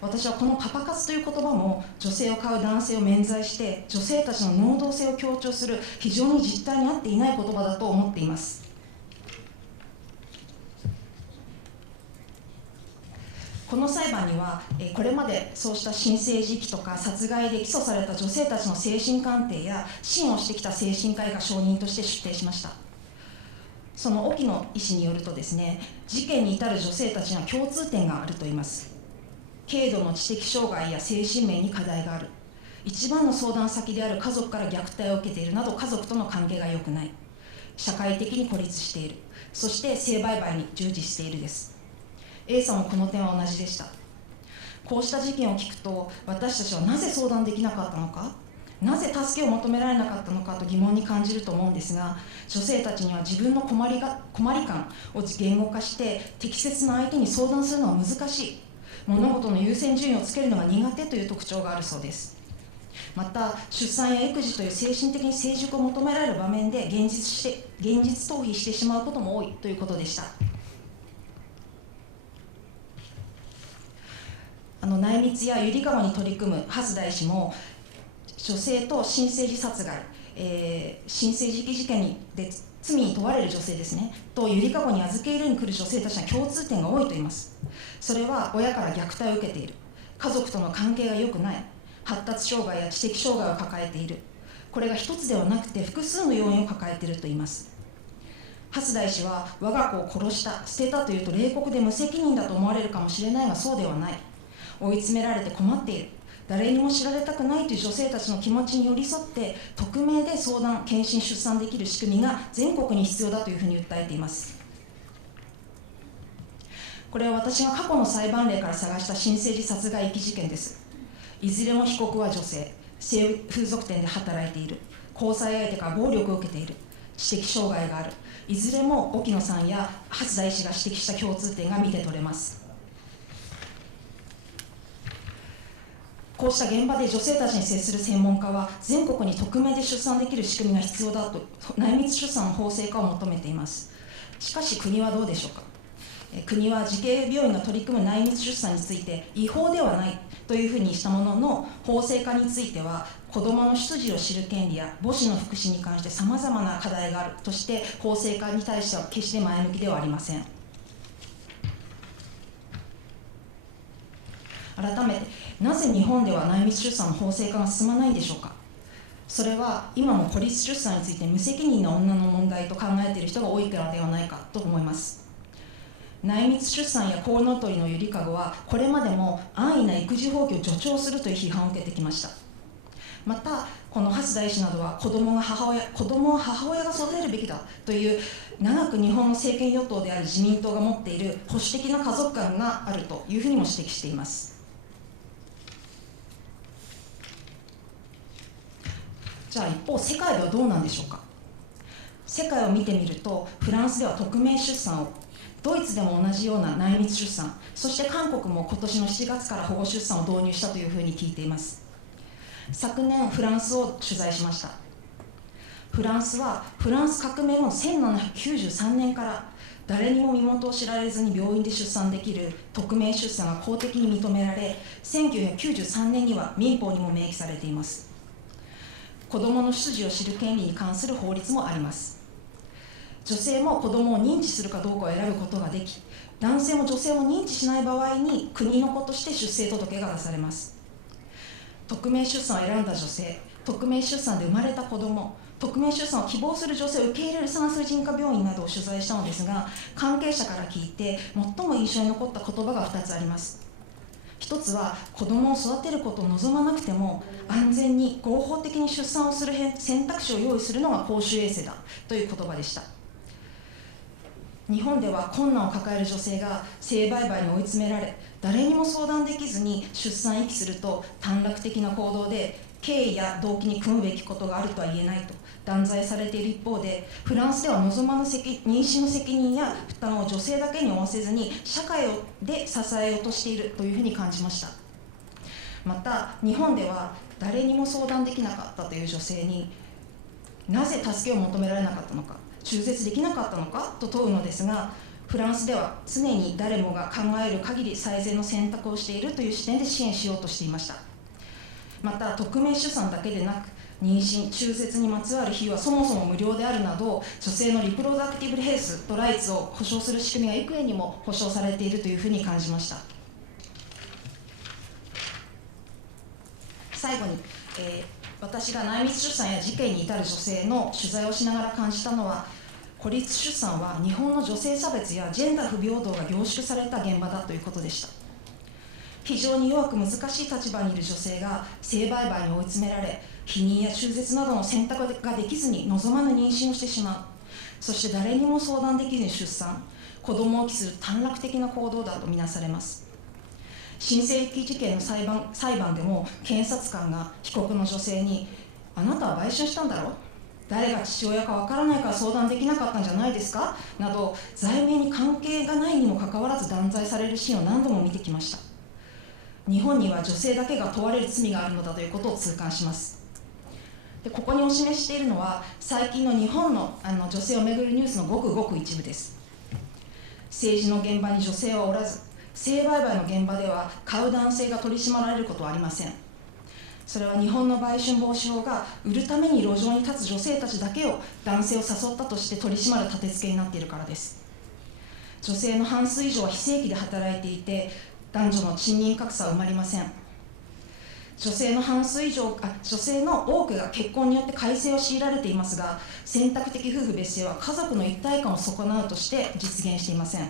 私はこのパパ活という言葉も女性を買う男性を免罪して女性たちの能動性を強調する非常に実態に合っていない言葉だと思っています。この裁判にはこれまでそうした新生児遺棄とか殺害で起訴された女性たちの精神鑑定や支援をしてきた精神科医が証人として出廷しました。その沖野医師によるとですね、事件に至る女性たちには共通点があるといいます。軽度の知的障害や精神面に課題がある、一番の相談先である家族から虐待を受けているなど家族との関係が良くない、社会的に孤立している、そして性売買に従事しているです。 A さんもこの点は同じでした。こうした事件を聞くと私たちはなぜ相談できなかったのか、なぜ助けを求められなかったのかと疑問に感じると思うんですが、女性たちには自分の困り感を言語化して適切な相手に相談するのは難しい、物事の優先順位をつけるのが苦手という特徴があるそうです。また出産や育児という精神的に成熟を求められる場面で現実逃避してしまうことも多いということでした。内密やゆりかごに取り組む蓮大氏も女性と新生児殺害、新生児事件で罪に問われる女性ですねとゆりかごに預け入れに来る女性たちに共通点が多いと言います。それは親から虐待を受けている、家族との関係が良くない、発達障害や知的障害を抱えている、これが一つではなくて複数の要因を抱えていると言います。蓮大氏は我が子を殺した、捨てたというと冷酷で無責任だと思われるかもしれないがそうではない、追い詰められて困っている、誰にも知られたくないという女性たちの気持ちに寄り添って匿名で相談、検診、出産できる仕組みが全国に必要だというふうに訴えています。これは私が過去の裁判例から探した新生児殺害遺棄事件です。いずれも被告は女性、性風俗店で働いている、交際相手から暴力を受けている、知的障害がある、いずれも沖野さんや蓮大氏が指摘した共通点が見て取れます。こうした現場で女性たちに接する専門家は全国に匿名で出産できる仕組みが必要だと内密出産の法制化を求めています。しかし国はどうでしょうか。国は慈恵病院が取り組む内密出産について違法ではないというふうにしたものの、法制化については子どもの出自を知る権利や母子の福祉に関してさまざまな課題があるとして法制化に対しては決して前向きではありません。改めてなぜ日本では内密出産の法制化が進まないんでしょうか。それは今も孤立出産について無責任な女の問題と考えている人が多いからではないかと思います。内密出産やコウノトリのゆりかごはこれまでも安易な育児放棄を助長するという批判を受けてきました。またこの蓮大氏などは子供を母親が育てるべきだという長く日本の政権与党である自民党が持っている保守的な家族観があるというふうにも指摘しています。じゃあ一方世界ではどうなんでしょうか。世界を見てみるとフランスでは匿名出産を、ドイツでも同じような内密出産、そして韓国も今年の7月から保護出産を導入したというふうに聞いています。昨年フランスを取材しました。フランスはフランス革命後の1793年から誰にも身元を知られずに病院で出産できる匿名出産が公的に認められ、1993年には民法にも明記されています。子どもの出自を知る権利に関する法律もあります。女性も子どもを認知するかどうかを選ぶことができ、男性も女性も認知しない場合に国の子として出生届が出されます。匿名出産を選んだ女性、匿名出産で生まれた子ども、匿名出産を希望する女性を受け入れる産婦人科病院などを取材したのですが、関係者から聞いて最も印象に残った言葉が2つあります。一つは子どもを育てることを望まなくても安全に合法的に出産をする選択肢を用意するのが公衆衛生だという言葉でした。日本では困難を抱える女性が性売買に追い詰められ、誰にも相談できずに出産遺棄すると短絡的な行動で経緯や動機に組むべきことがあるとは言えないと断罪されている一方で、フランスでは望まぬ妊娠の責任や負担を女性だけに負わせずに社会で支えようとしているというふうに感じました。また日本では誰にも相談できなかったという女性になぜ助けを求められなかったのか、中絶できなかったのかと問うのですが、フランスでは常に誰もが考える限り最善の選択をしているという視点で支援しようとしていました。また匿名出産だけでなく妊娠・中絶にまつわる費用はそもそも無料であるなど、女性のリプロダクティブヘルスとライツを保障する仕組みが幾重にも保障されているというふうに感じました。最後に、私が内密出産や事件に至る女性の取材をしながら感じたのは、孤立出産は日本の女性差別やジェンダー不平等が凝縮された現場だということでした。非常に弱く難しい立場にいる女性が性売買に追い詰められ、避妊や中絶などの選択ができずに望まぬ妊娠をしてしまう、そして誰にも相談できずに出産、子供を遺棄する短絡的な行動だとみなされます。新生遺棄事件の裁判でも検察官が被告の女性に、あなたは売春したんだろう、誰が父親かわからないから相談できなかったんじゃないですかなど、罪名に関係がないにもかかわらず断罪されるシーンを何度も見てきました。日本には女性だけが問われる罪があるのだということを痛感します。でここにお示ししているのは最近の日本の女性をめぐるニュースのごくごく一部です。政治の現場に女性はおらず、性売買の現場では買う男性が取り締まられることはありません。それは日本の売春防止法が売るために路上に立つ女性たちだけを男性を誘ったとして取り締まる立て付けになっているからです。女性の半数以上は非正規で働いていて、男女の賃金格差は埋まりません。女性の多くが結婚によって改正を強いられていますが、選択的夫婦別姓は家族の一体感を損なうとして実現していません。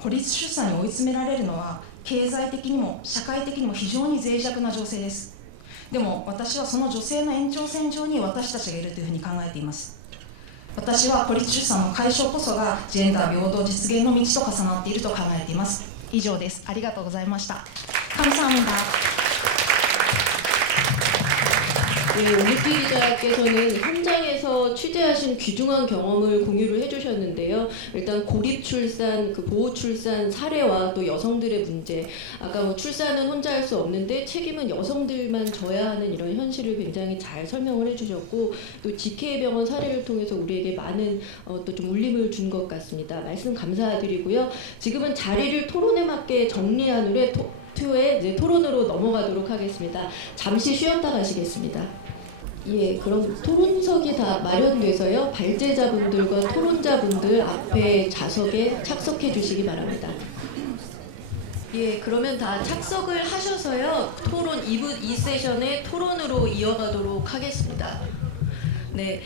孤立出産に追い詰められるのは経済的にも社会的にも非常に脆弱な女性です。でも私はその女性の延長線上に私たちがいるというふうに考えています。私は孤立出産の解消こそがジェンダー平等実現の道と重なっていると考えています。以上です。ありがとうございました。감사합니다. 네, 오미피 기자께서는 현장에서 취재하신 귀중한 경험을 공유를 해주셨는데요. 일단 고립 출산, 보호 출산 사례와 또 여성들의 문제, 아까 뭐 출산은 혼자 할 수 없는데 책임은 여성들만 져야 하는 이런 현실을 굉장히 잘 설명을 해주셨고, 또 GK병원 사례를 통해서 우리에게 많은 또 좀 울림을 준 것 같습니다. 말씀 감사드리고요. 지금은 자리를 토론에 맞게 정리한 후에 이제 토론으로 넘어가도록 하겠습니다. 잠시 쉬었다 가시겠습니다. 예, 그럼 토론석이 다 마련돼서요. 발제자분들과 토론자분들 앞에 좌석에 착석해 주시기 바랍니다. 예, 그러면 다 착석을 하셔서요. 토론 2 세션의 토론으로 이어가도록 하겠습니다. 네.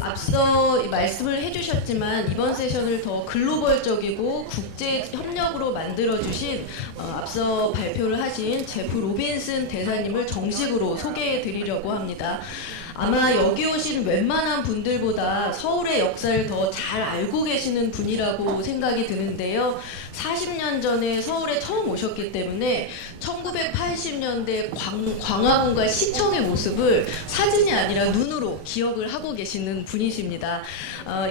앞서 말씀을 해주셨지만 이번 세션을 더 글로벌적이고 국제 협력으로 만들어주신 앞서 발표를 하신 제프 로빈슨 대사님을 정식으로 소개해 드리려고 합니다. 아마 여기 오신 웬만한 분들보다 서울의 역사를 더 잘 알고 계시는 분이라고 생각이 드는데요. 40년 전에 서울에 처음 오셨기 때문에 1980년대 광화문과 시청의 모습을 사진이 아니라 눈으로 기억을 하고 계시는 분이십니다.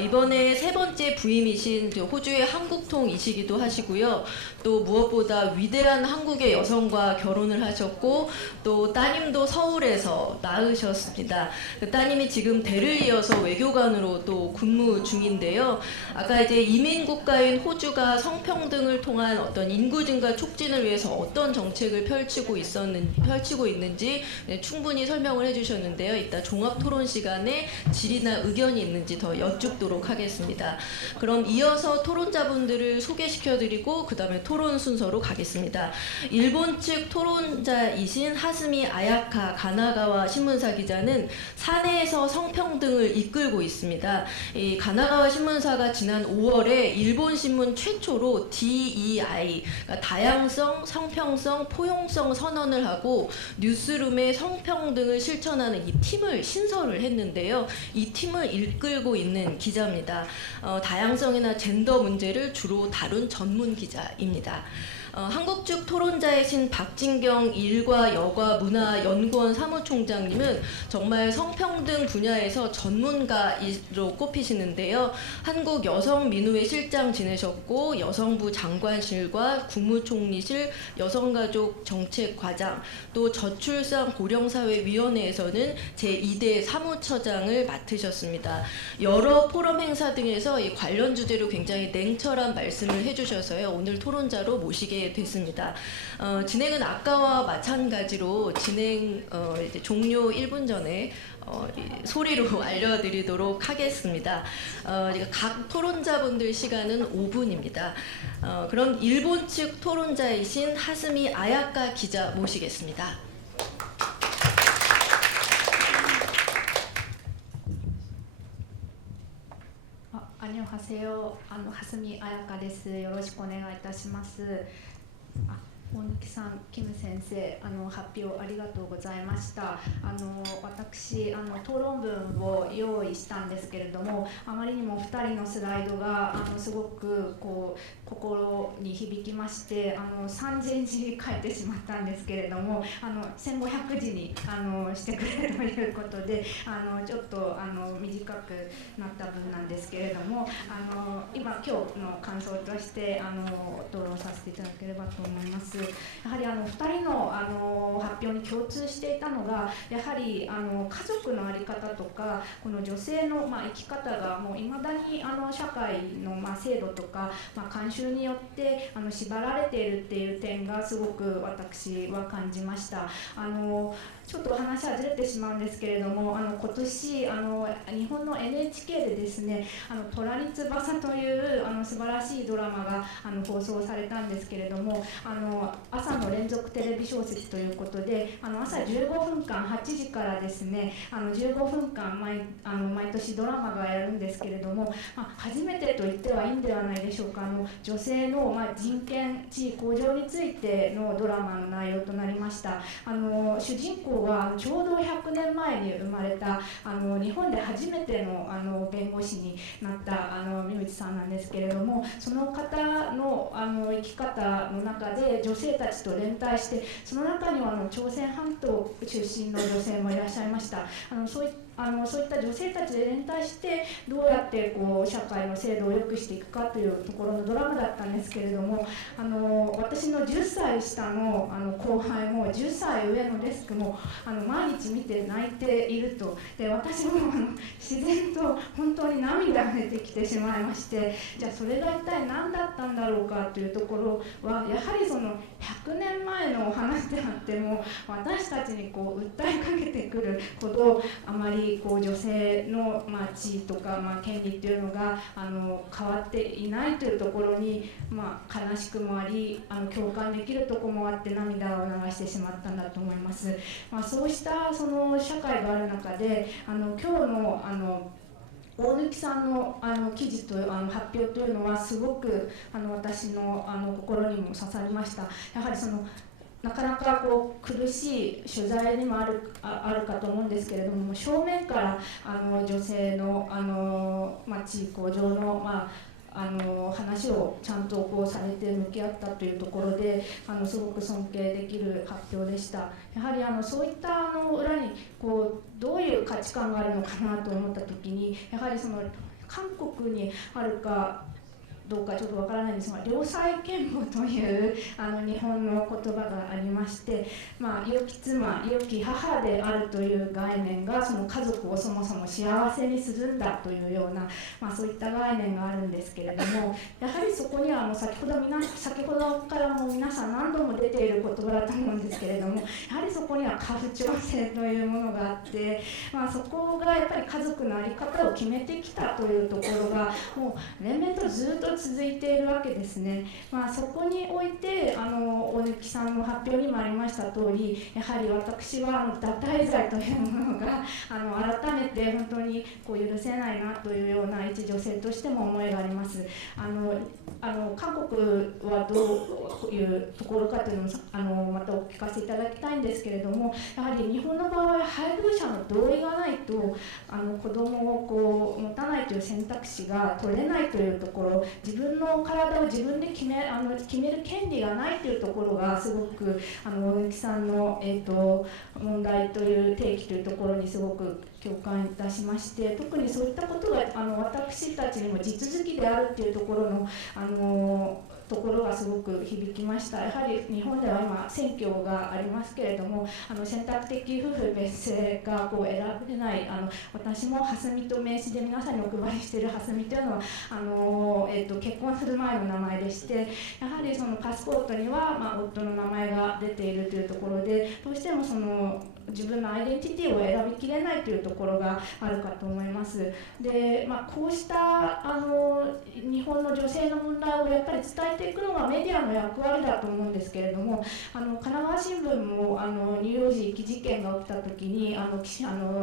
이번에 3번째 부임이신 호주의 한국통이시기도 하시고요. 또 무엇보다 위대한 한국의 여성과 결혼을 하셨고, 또 따님도 서울에서 낳으셨습니다. 따님이 지금 대를 이어서 외교관으로 또 근무 중인데요. 아까 이제 이민국가인 호주가 성평등을 통한 어떤 인구 증가 촉진을 위해서 어떤 정책을 펼치고 있는지 충분히 설명을 해주셨는데요. 이따 종합 토론 시간에 질의나 의견이 있는지 더 여쭙도록 하겠습니다. 그럼 이어서 토론자분들을 소개시켜드리고 그 다음에 토론 순서로 가겠습니다. 일본 측 토론자이신 하스미 아야카 가나가와 신문사 기자는 사내에서 성평등을 이끌고 있습니다. 이 가나가와 신문사가 지난 5월에 일본 신문 최초로 DEI, 그러니까 다양성, 성평성, 포용성 선언을 하고 뉴스룸의 성평등을 실천하는 이 팀을 신설을 했는데요. 이 팀을 이끌고 있는 기자입니다. 다양성이나 젠더 문제를 주로 다룬 전문 기자입니다. 한국 측 토론자이신 박진경 일과 여가 문화연구원 사무총장님은 정말 성평등 분야에서 전문가로 꼽히시는데요. 한국 여성민우회 실장 지내셨고 여성부 장관실과 국무총리실 여성가족 정책과장, 또 저출산 고령사회위원회에서는 제2대 사무처장을 맡으셨습니다. 여러 포럼 행사 등에서 이 관련 주제로 굉장히 냉철한 말씀을 해주셔서요. 오늘 토론자로 모시게 됐습니다. 진행은 아까와 마찬가지로 이제 종료 1분 전에 소리로 알려드리도록 하겠습니다. 각 토론자분들 시간은 5분입니다. 그럼 일본 측 토론자이신 하스미 아야카 기자 모시겠습니다. 안녕하세요. 하스미 아야카 です。よろしくお願いいたします。大貫さん、キム先生、発表ありがとうございました。私、討論文を用意したんですけれども、あまりにも2人のスライドがすごく心に響きまして、3000字書いてしまったんですけれども、1500字にしてくれということで、ちょっと短くなった文なんですけれども、今日の感想として討論させていただければと思います。やはり2人の発表に共通していたのが、やはり家族の在り方とか、この女性の生き方がもういまだに社会の制度とか慣習によってで縛られているっていう点がすごく私は感じました。ちょっと話はずれてしまうんですけれども、今年日本の NHK でですね「虎に翼」という素晴らしいドラマが放送されたんですけれども、朝の連続テレビ小説ということで朝15分間8時からですね15分間毎年ドラマがやるんですけれども、初めてと言ってはいいんではないでしょうか。女性の人権地位向上についてのドラマの内容となりました。主人公はちょうど100年前に生まれた日本で初めての弁護士になった三内さんなんですけれども、その方の生き方の中で女性たちと連帯して、その中には朝鮮半島出身の女性もいらっしゃいました。そういった女性たちで連帯してどうやって社会の制度を良くしていくかというところのドラマだったんですけれども、私の10歳下の後輩も10歳上のデスクも毎日見て泣いていると。で私も自然と本当に涙が出てきてしまいまして、じゃあそれが一体何だったんだろうかというところは、やはりその100年前の話であっても私たちに訴えかけてくるほどあまり女性の地位とか権利っていうのが変わっていないというところに悲しくもあり共感できるところもあって涙を流してしまったんだと思います。そうしたその社会がある中で今日の大貫さんの記事と発表というのはすごく私の心にも刺さりました。やはりなかなか苦しい取材にもあるかと思うんですけれども、正面から女性の地位向上の話をちゃんとされて向き合ったというところですごく尊敬できる発表でした。やはりそういった裏にどういう価値観があるのかなと思った時に、やはり韓国にあるかどうかちょっとわからないんですが、良妻賢母という日本の言葉がありまして、良き妻、良き母であるという概念がその家族をそもそも幸せにするんだというような、そういった概念があるんですけれども、やはりそこには先ほどからも皆さん何度も出ている言葉だと思うんですけれども、やはりそこには家父長制というものがあって、そこがやっぱり家族の在り方を決めてきたというところがもう連綿とずっと続いているわけですね。そこにおいて大貫さんの発表にもありました通り、やはり私は堕胎罪というものが改めて本当に許せないなというような一女性としても思いがあります。韓国はどういうところかというのをまたお聞かせいただきたいんですけれども、やはり日本の場合は配偶者の同意がないと子供を持たないという選択肢が取れないというところ、自分の体を自分で決める権利がないというところがすごく大貫さんの、問題という提起というところにすごく共感いたしまして、特にそういったことが私たちにも地続きであるというところのところがすごく響きました。やはり日本では今選挙がありますけれども、選択的夫婦別姓が選べない、私も蓮見と名刺で皆さんにお配りしている蓮見というのは結婚する前の名前でして、やはりそのパスポートには、夫の名前が出ているというところで、どうしても自分のアイデンティティを選びきれないというところがあるかと思います。で、こうした日本の女性の問題をやっぱり伝えていくのがメディアの役割だと思うんですけれども、神奈川新聞も乳幼児遺棄事件が起きた時に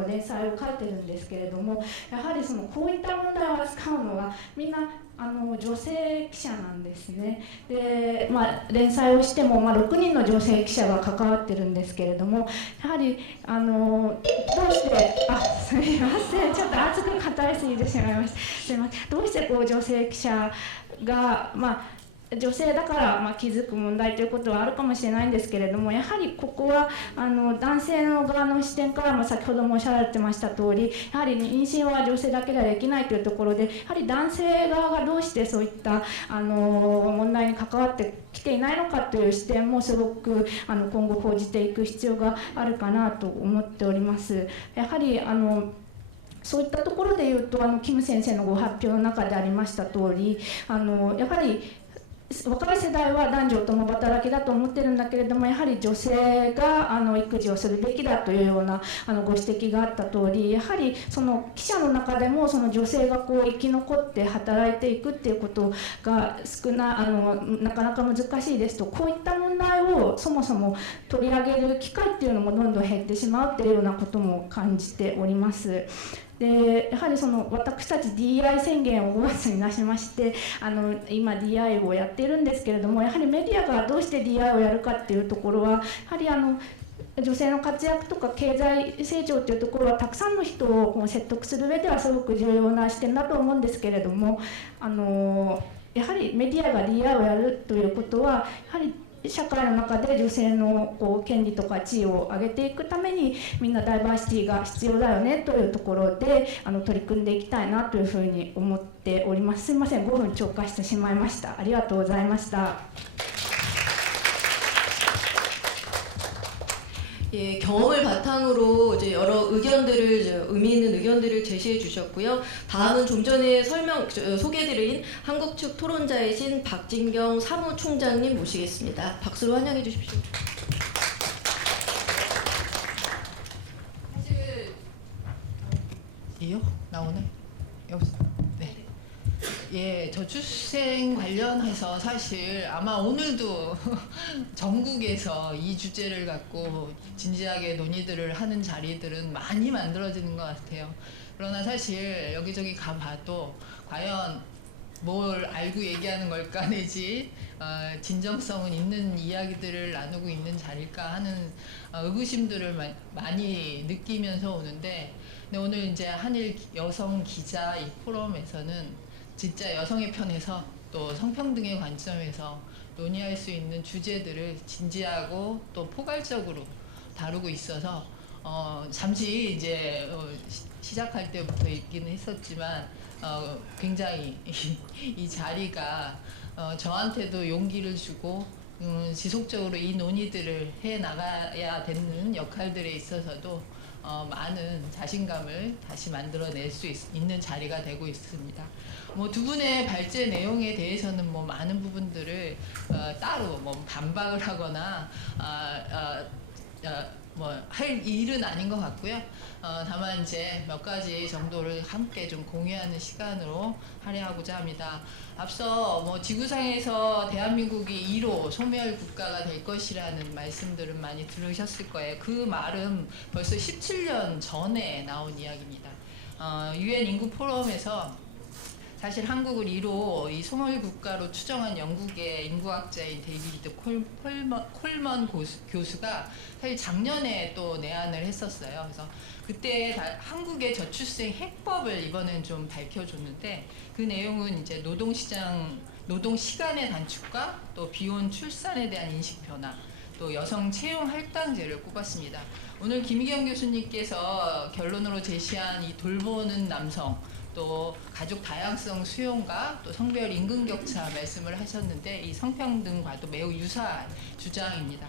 連載を書いてるんですけれども、やはりこういった問題を扱うのはみんな女性記者なんですね。で、連載をしても、6人の女性記者が関わってるんですけれども、やはりどうしてすみません、ちょっと熱く語りすぎてしまいました。すみません。どうして女性記者が女性だから気づく問題ということはあるかもしれないんですけれども、やはりここは男性の側の視点からも先ほどもおっしゃられてました通り、やはり妊娠は女性だけではできないというところで、やはり男性側がどうしてそういった問題に関わってきていないのかという視点もすごく今後報じていく必要があるかなと思っております。やはりそういったところでいうとキム先生のご発表の中でありました通り、やはり若い世代は男女共働きだと思ってるんだけれども、やはり女性が育児をするべきだというようなご指摘があった通り、やはりその記者の中でもその女性がこう生き残って働いていくっていうことがなかなか難しいですと、こういった問題をそもそも取り上げる機会っていうのもどんどん減ってしまうっていうようなことも感じております。でやはり私たち DEI 宣言を5月に出しまして、今 DEI をやっているんですけれども、やはりメディアがどうして DEI をやるかっていうところは、やはり女性の活躍とか経済成長っていうところはたくさんの人を説得する上ではすごく重要な視点だと思うんですけれども、やはりメディアが DEI をやるということは、やはり社会の中で女性の権利とか地位を上げていくためにみんなダイバーシティが必要だよねというところで取り組んでいきたいなというふうに思っております。すいません、5分超過してしまいました。ありがとうございました。 예, 경험을 바탕으로 이제 여러 의견들을 의미 있는 의견들을 제시해 주셨고요. 다음은 좀 전에 소개드린 한국 측 토론자이신 박진경 사무총장님 모시겠습니다. 박수로 환영해 주십시오. 이요? 나오네? 여기 네. 예, 저출생 관련해서 사실 아마 오늘도 전국에서 이 주제를 갖고 진지하게 논의들을 하는 자리들은 많이 만들어지는 것 같아요. 그러나 사실 여기저기 가봐도 과연 뭘 알고 얘기하는 걸까 내지 진정성은 있는 이야기들을 나누고 있는 자리일까 하는 의구심들을 많이 느끼면서 오는데, 근데 오늘 이제 한일 여성 기자 이 포럼에서는 진짜 여성의 편에서 또 성평등의 관점에서 논의할 수 있는 주제들을 진지하고 또 포괄적으로 다루고 있어서 잠시 이제 시작할 때부터 있기는 했었지만 굉장히 이 자리가 저한테도 용기를 주고 지속적으로 이 논의들을 해 나가야 되는 역할들에 있어서도 많은 자신감을 다시 만들어낼 수 있는 자리가 되고 있습니다. 뭐 두 분의 발제 내용에 대해서는 뭐 많은 부분들을 따로 뭐 반박을 하거나 뭐 할 일은 아닌 것 같고요. 다만 이제 몇 가지 정도를 함께 좀 공유하는 시간으로 할애하고자 합니다. 앞서 뭐 지구상에서 대한민국이 1호 소멸 국가가 될 것이라는 말씀들은 많이 들으셨을 거예요. 그 말은 벌써 17년 전에 나온 이야기입니다. UN 인구 포럼에서 사실 한국을 1호 이 소멸 국가로 추정한 영국의 인구학자인 데이비드 콜먼 교수가 사실 작년에 또 내한을 했었어요. 그래서 그때 한국의 저출생 해법을 이번엔 좀 밝혀줬는데, 그 내용은 이제 노동 시간의 단축과 또 비혼 출산에 대한 인식 변화, 또 여성 채용 할당제를 꼽았습니다. 오늘 김희경 교수님께서 결론으로 제시한 이 돌보는 남성, 또 가족 다양성 수용과 또 성별 임금 격차 말씀을 하셨는데, 이 성평등과도 매우 유사한 주장입니다.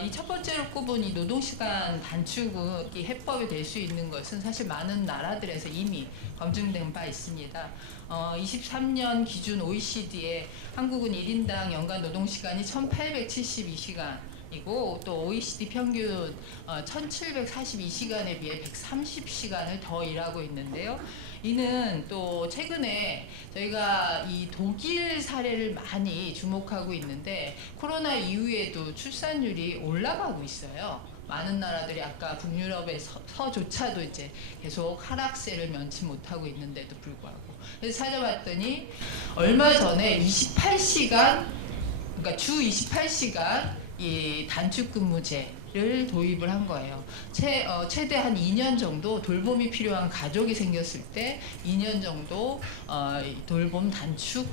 이 첫 번째로 꼽은 이 노동시간 단축이 해법이 될 수 있는 것은 사실 많은 나라들에서 이미 검증된 바 있습니다. 23년 기준 OECD에 한국은 1인당 연간 노동시간이 1872시간 이고 또 OECD 평균 1742시간에 비해 130시간을 더 일하고 있는데요. 이는 또 최근에 저희가 이 독일 사례를 많이 주목하고 있는데, 코로나 이후에도 출산율이 올라가고 있어요. 많은 나라들이 아까 북유럽에서조차도 이제 계속 하락세를 면치 못하고 있는데도 불구하고, 그래서 찾아봤더니 얼마 전에 28시간, 그러니까 주 28시간 이 단축근무제를 도입을 한 거예요. 최대 한 2년 정도 돌봄이 필요한 가족이 생겼을 때 2년 정도 돌봄 단축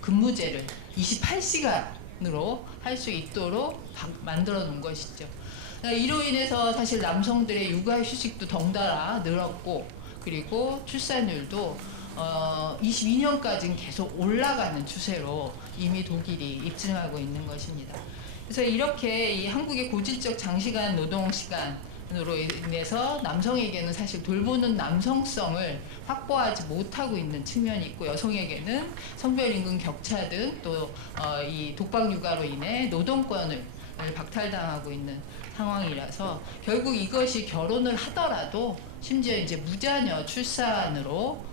근무제를 28시간으로 할 수 있도록 만들어 놓은 것이죠. 이로 인해서 사실 남성들의 육아 휴식도 덩달아 늘었고, 그리고 출산율도 22년까지는 계속 올라가는 추세로 이미 독일이 입증하고 있는 것입니다. 그래서 이렇게 이 한국의 고질적 장시간 노동 시간 으로 인해서 남성에게는 사실 돌보는 남성성을 확보하지 못하고 있는 측면이 있고 여성에게는 성별 임금 격차 등 또 이 독박 육아로 인해 노동권을 박탈당하고 있는 상황이라서 결국 이것이 결혼을 하더라도 심지어 이제 무자녀 출산으로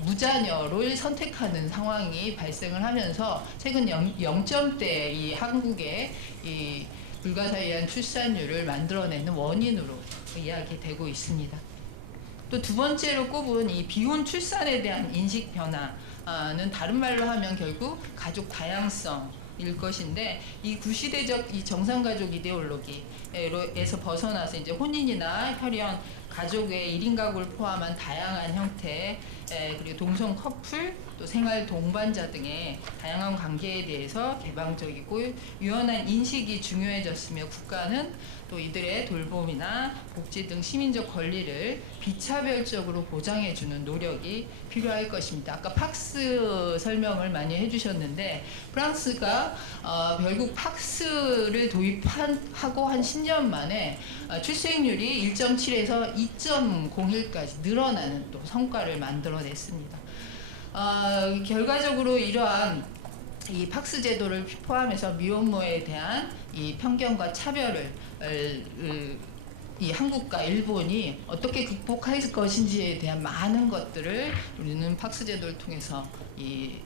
무자녀를 선택하는 상황이 발생을 하면서 최근 0점대 이 한국의 이 불가사의한 출산율을 만들어내는 원인으로 이야기되고 있습니다. 또 두 번째로 꼽은 이 비혼 출산에 대한 인식 변화는 다른 말로 하면 결국 가족 다양성일 것인데 이 구시대적 이 정상가족 이데올로기에서 벗어나서 이제 혼인이나 혈연, 가족의 1인 가구를 포함한 다양한 형태 그리고 동성 커플 또 생활 동반자 등의 다양한 관계에 대해서 개방적이고 유연한 인식이 중요해졌으며 국가는 또 이들의 돌봄이나 복지 등 시민적 권리를 비차별적으로 보장해주는 노력이 필요할 것입니다. 아까 팍스 설명을 많이 해주셨는데 프랑스가 결국 팍스를 도입하고 한 10년 만에 출생률이 1.7에서 2.01까지 늘어나는 또 성과를 만들어냈습니다. 결과적으로 이러한 이 팍스 제도를 포함해서 미혼모에 대한 이 편견과 차별을 이 한국과 일본이 어떻게 극복할 것인지에 대한 많은 것들을 우리는 팍스 제도를 통해서 이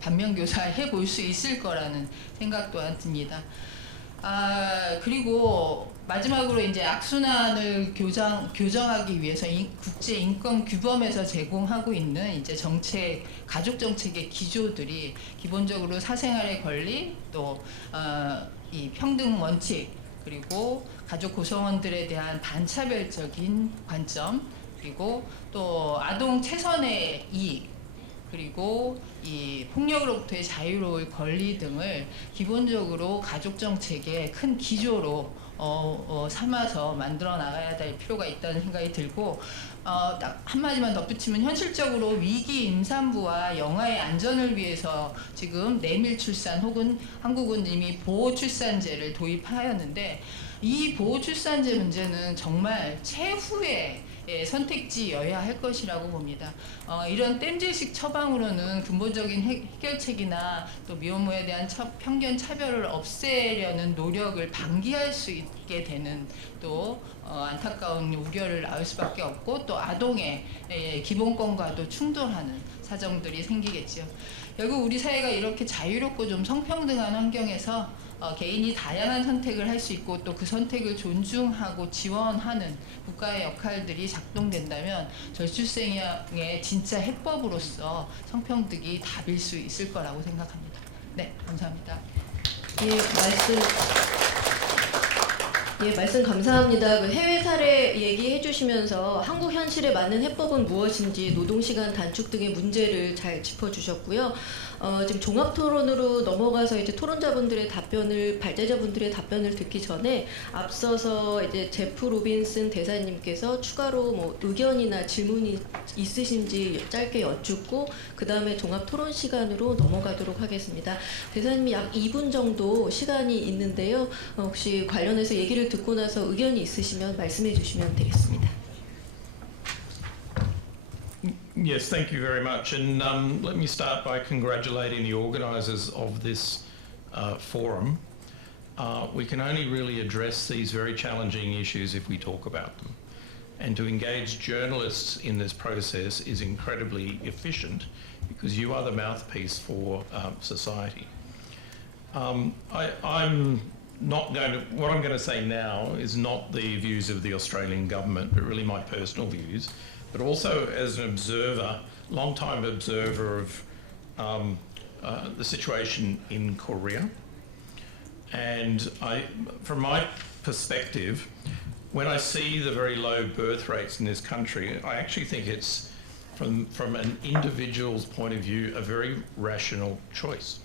반면교사해 볼 수 있을 거라는 생각 또한 듭니다. 그리고 마지막으로 이제 악순환을 교정하기 위해서 국제 인권 규범에서 제공하고 있는 이제 정책, 가족 정책의 기조들이 기본적으로 사생활의 권리, 또 이 평등 원칙, 그리고 가족 구성원들에 대한 반차별적인 관점, 그리고 또 아동 최선의 이익, 그리고 이 폭력으로부터의 자유로울 권리 등을 기본적으로 가족 정책의 큰 기조로 삼아서 만들어 나가야 될 필요가 있다는 생각이 들고 딱 한마디만 덧붙이면 현실적으로 위기 임산부와 영아의 안전을 위해서 지금 내밀 출산 혹은 한국은 이미 보호 출산제를 도입하였는데 이 보호 출산제 문제는 정말 최후의 선택지여야 할 것이라고 봅니다. 이런 땜질식 처방으로는 근본적인 해결책이나 또 미혼모에 대한 편견 차별을 없애려는 노력을 방기할 수 있게 되는 또 안타까운 우려를 낳을 수밖에 없고 또 아동의 기본권과도 충돌하는 사정들이 생기겠죠. 결국 우리 사회가 이렇게 자유롭고 좀 성평등한 환경에서 개인이 다양한 선택을 할 수 있고 또 그 선택을 존중하고 지원하는 국가의 역할들이 작동된다면 저출생의 진짜 해법으로서 성평등이 답일 수 있을 거라고 생각합니다. 네, 감사합니다. 말씀 감사합니다. 그 해외 사례 얘기해 주시면서 한국 현실에 맞는 해법은 무엇인지 노동시간 단축 등의 문제를 잘 짚어주셨고요. 지금 종합 토론으로 넘어가서 이제 토론자분들의 답변을, 발제자분들의 답변을 듣기 전에 앞서서 이제 제프 로빈슨 대사님께서 추가로 뭐 의견이나 질문이 있으신지 짧게 여쭙고 그 다음에 종합 토론 시간으로 넘어가도록 하겠습니다. 대사님이 약 2분 정도 시간이 있는데요. 혹시 관련해서 얘기를 듣고 나서 의견이 있으시면 말씀해 주시면 되겠습니다. Yes, thank you very much. And let me start by congratulating the organisers of this forum. We can only really address these very challenging issues if we talk about them. And to engage journalists in this process is incredibly efficient because you are the mouthpiece for society. I'm not going to, what I'm going to say now is not the views of the Australian government, but really my personal views. But also as an observer, long-time observer of the situation in Korea. And from my perspective, when I see the very low birth rates in this country, I actually think it's, from an individual's point of view, a very rational choice.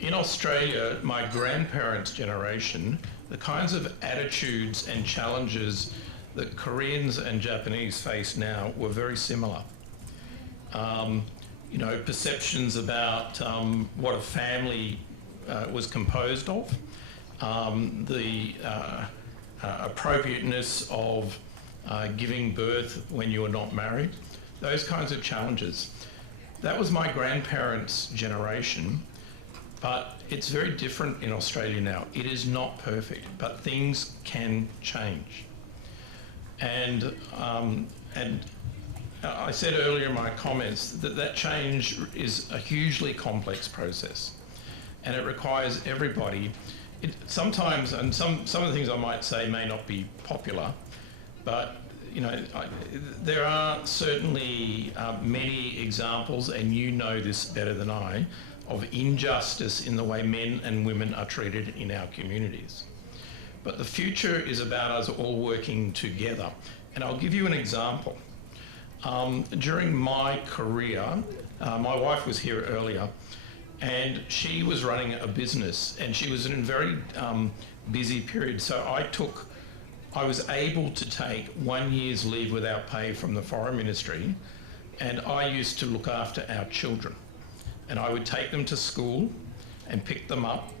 In Australia, my grandparents' generation, the kinds of attitudes and challenges that Koreans and Japanese face now were very similar. You know, perceptions about what a family was composed of, the appropriateness of giving birth when you are not married, those kinds of challenges. That was my grandparents' generation, but it's very different in Australia now. It is not perfect, but things can change. And I said earlier in my comments that change is a hugely complex process, and it requires everybody. Sometimes, and some of the things I might say may not be popular, but you know, there are certainly many examples, and you know this better than I, of injustice in the way men and women are treated in our communities. But the future is about us all working together. And I'll give you an example. During my career, my wife was here earlier, and she was running a business, and she was in a very busy period. So I was able to take 1 year's leave without pay from the Foreign Ministry, and I used to look after our children. And I would take them to school and pick them up,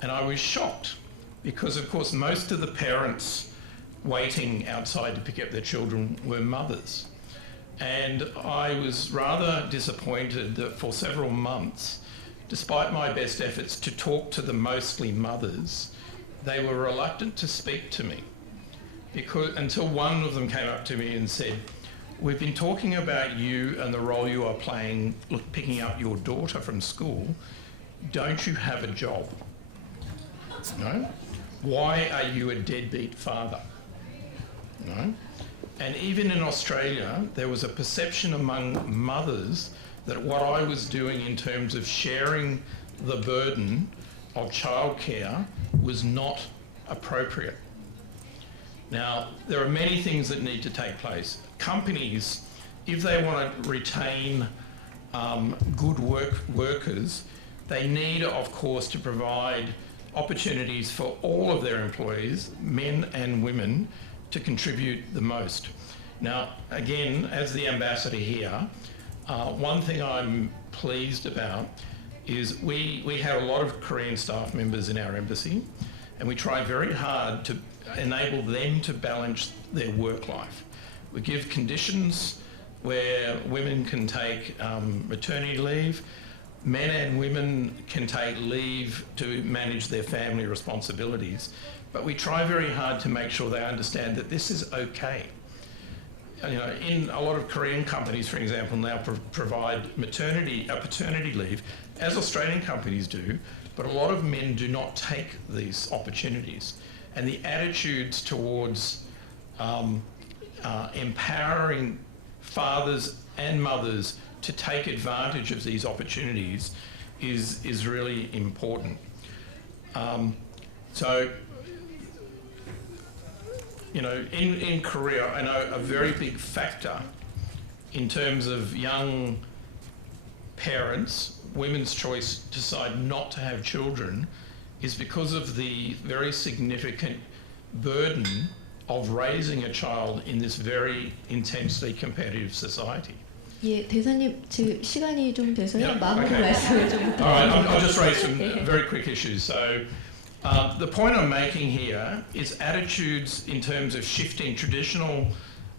and I was shocked because, of course, most of the parents waiting outside to pick up their children were mothers. And I was rather disappointed that for several months, despite my best efforts to talk to the mostly mothers, they were reluctant to speak to me, because until one of them came up to me and said, "We've been talking about you and the role you are playing picking up your daughter from school. Don't you have a job? No? Why are you a deadbeat father?" No? And even in Australia, there was a perception among mothers that what I was doing in terms of sharing the burden of childcare was not appropriate. Now, there are many things that need to take place. Companies, if they want to retain good workers, they need, of course, to provide opportunities for all of their employees, men and women, to contribute the most. Now, again, as the ambassador here, one thing I'm pleased about is we have a lot of Korean staff members in our embassy, and we try very hard to enable them to balance their work life. We give conditions where women can take maternity leave, men and women can take leave to manage their family responsibilities, but we try very hard to make sure they understand that this is okay. You know, in a lot of Korean companies, for example, now provide paternity leave, as Australian companies do, but a lot of men do not take these opportunities. And the attitudes towards empowering fathers and mothers to take advantage of these opportunities is really important. So, you know, in Korea, I know a very big factor in terms of young parents, women's choice to decide not to have children, is because of the very significant burden of raising a child in this very intensely competitive society. 예, 대사님 지금 시간이 좀 돼서요. Yeah, 마무리 okay. 말씀을 좀 All right, 부탁드립니다. I'll just raise some very quick issues. So, the point I'm making here is attitudes in terms of shifting traditional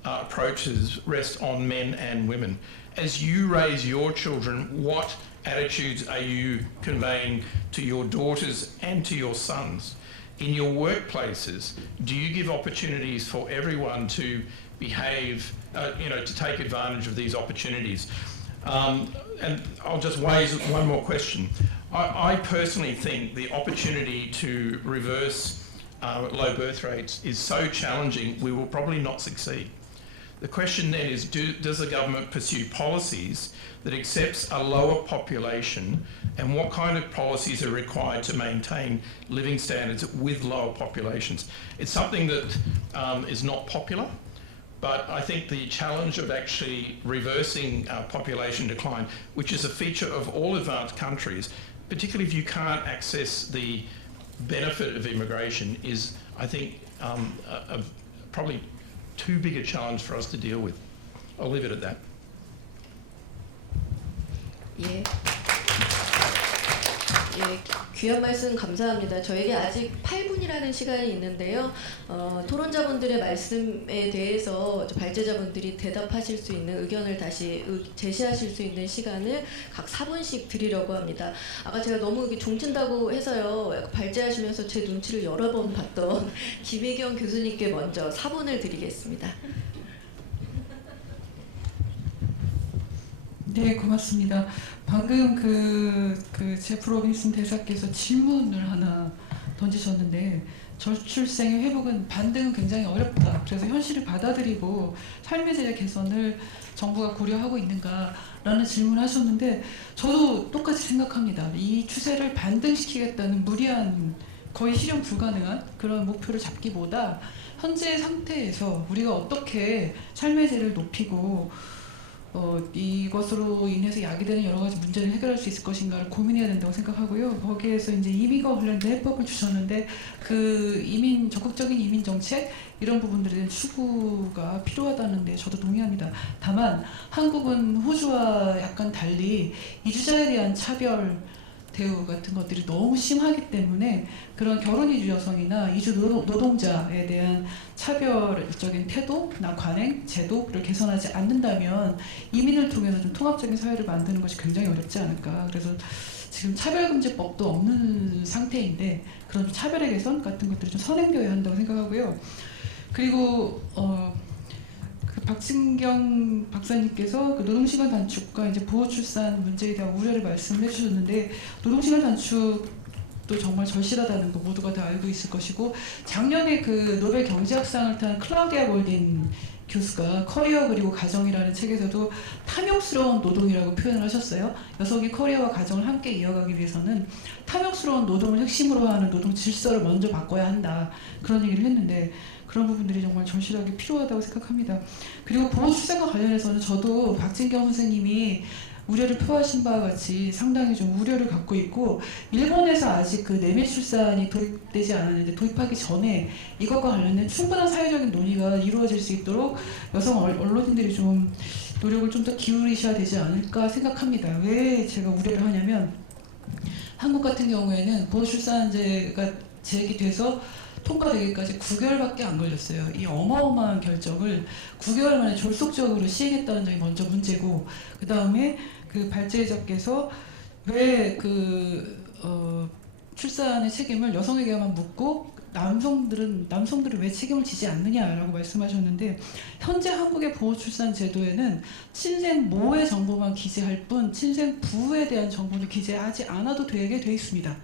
approaches rest on men and women. As you raise your children, what attitudes are you conveying to your daughters and to your sons? In your workplaces, do you give opportunities for everyone to behave, to take advantage of these opportunities? And I'll just raise one more question. I personally think the opportunity to reverse low birth rates is so challenging, we will probably not succeed. The question then is, does the government pursue policies that accepts a lower population, and what kind of policies are required to maintain living standards with lower populations? It's something that is not popular, but I think the challenge of actually reversing population decline, which is a feature of all advanced countries, particularly if you can't access the benefit of immigration, is, I think, probably too big a challenge for us to deal with. I'll leave it at that. 예. 예, 귀한 말씀 감사합니다. 저에게 아직 8분이라는 시간이 있는데요. 토론자분들의 말씀에 대해서 발제자분들이 대답하실 수 있는 의견을 다시 제시하실 수 있는 시간을 각 4분씩 드리려고 합니다. 아까 제가 너무 이렇게 종친다고 해서요. 발제하시면서 제 눈치를 여러 번 봤던 김혜경 교수님께 먼저 4분을 드리겠습니다. 네, 고맙습니다. 방금 제프 로빈슨 대사께서 질문을 하나 던지셨는데 저출생의 회복은 반등은 굉장히 어렵다. 그래서 현실을 받아들이고 삶의 질 개선을 정부가 고려하고 있는가라는 질문을 하셨는데 저도 똑같이 생각합니다. 이 추세를 반등시키겠다는 무리한 거의 실현 불가능한 그런 목표를 잡기보다 현재 상태에서 우리가 어떻게 삶의 질을 높이고 이것으로 인해서 야기되는 여러 가지 문제를 해결할 수 있을 것인가를 고민해야 된다고 생각하고요. 거기에서 이제 이민과 관련된 해법을 주셨는데 그 적극적인 이민 정책 이런 부분들에 대한 추구가 필요하다는데 저도 동의합니다. 다만 한국은 호주와 약간 달리 이주자에 대한 차별 대우 같은 것들이 너무 심하기 때문에 그런 결혼 이주 여성이나 이주 노동자에 대한 차별적인 태도나 관행, 제도를 개선하지 않는다면 이민을 통해서 좀 통합적인 사회를 만드는 것이 굉장히 어렵지 않을까. 그래서 지금 차별금지법도 없는 상태인데 그런 차별의 개선 같은 것들이 좀 선행되어야 한다고 생각하고요. 그리고 박진경 박사님께서 그 노동시간 단축과 이제 보호출산 문제에 대한 우려를 말씀해 주셨는데 노동시간 단축도 정말 절실하다는 거 모두가 다 알고 있을 것이고 작년에 그 노벨 경제학상을 탄 클라우디아 골딘 교수가 커리어 그리고 가정이라는 책에서도 탐욕스러운 노동이라고 표현을 하셨어요. 여성이 커리어와 가정을 함께 이어가기 위해서는 탐욕스러운 노동을 핵심으로 하는 노동 질서를 먼저 바꿔야 한다. 그런 얘기를 했는데 그런 부분들이 정말 절실하게 필요하다고 생각합니다. 그리고 보호출산과 관련해서는 저도 박진경 선생님이 우려를 표하신 바와 같이 상당히 좀 우려를 갖고 있고 일본에서 아직 그 내밀 출산이 도입되지 않았는데 도입하기 전에 이것과 관련된 충분한 사회적인 논의가 이루어질 수 있도록 여성 언론인들이 좀 노력을 좀 더 기울이셔야 되지 않을까 생각합니다. 왜 제가 우려를 하냐면 한국 같은 경우에는 보호출산제가 제기돼서 통과되기까지 9개월밖에 안 걸렸어요. 이 어마어마한 결정을 9개월 만에 졸속적으로 시행했다는 점이 먼저 문제고 그 다음에 그 발제자께서 왜 출산의 책임을 여성에게만 묻고 남성들은 왜 책임을 지지 않느냐라고 말씀하셨는데 현재 한국의 보호출산 제도에는 친생모의 정보만 기재할 뿐 친생부에 대한 정보를 기재하지 않아도 되게 돼 있습니다.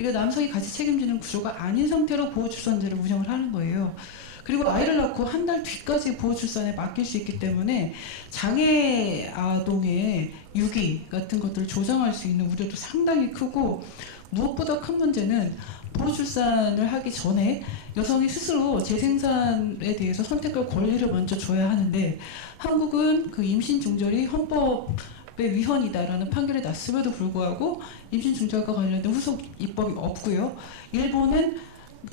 이게 남성이 같이 책임지는 구조가 아닌 상태로 보호출산제를 운영을 하는 거예요. 그리고 아이를 낳고 한 달 뒤까지 보호출산에 맡길 수 있기 때문에 장애 아동의 유기 같은 것들을 조정할 수 있는 우려도 상당히 크고 무엇보다 큰 문제는 보호출산을 하기 전에 여성이 스스로 재생산에 대해서 선택할 권리를 먼저 줘야 하는데 한국은 그 임신 중절이 헌법의 위헌이다라는 판결이 났음에도 불구하고 임신 중절과 관련된 후속 입법이 없고요. 일본은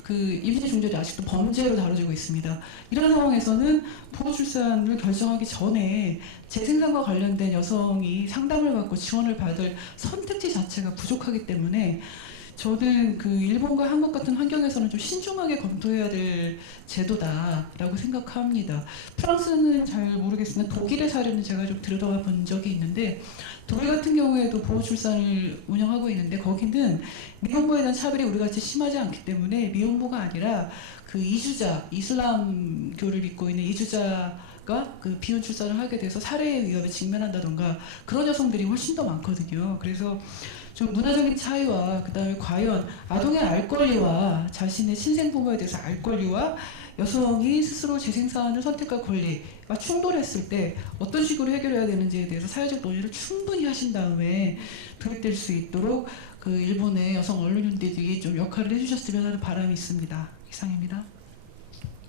그 임신 중절이 아직도 범죄로 다뤄지고 있습니다. 이런 상황에서는 보호출산을 결정하기 전에 재생산과 관련된 여성이 상담을 받고 지원을 받을 선택지 자체가 부족하기 때문에 저는 그 일본과 한국 같은 환경에서는 좀 신중하게 검토해야 될 제도다라고 생각합니다. 프랑스는 잘 모르겠으나 독일의 사례는 제가 좀 들여다봐 본 적이 있는데 독일 같은 경우에도 보호출산을 운영하고 있는데 거기는 미혼모에 대한 차별이 우리같이 심하지 않기 때문에 미혼모가 아니라 그 이주자, 이슬람교를 믿고 있는 이주자가 그 비혼 출산을 하게 돼서 살해의 위협에 직면한다던가 그런 여성들이 훨씬 더 많거든요. 그래서 좀 문화적인 차이와 그다음에 과연 아동의 알 권리와 자신의 친생 부모에 대해서 알 권리와 여성이 스스로 재생산을 선택할 권리가 충돌했을 때 어떤 식으로 해결해야 되는지에 대해서 사회적 논의를 충분히 하신 다음에 도입될 수 있도록 그 일본의 여성 언론인들이 좀 역할을 해주셨으면 하는 바람이 있습니다. 이상입니다.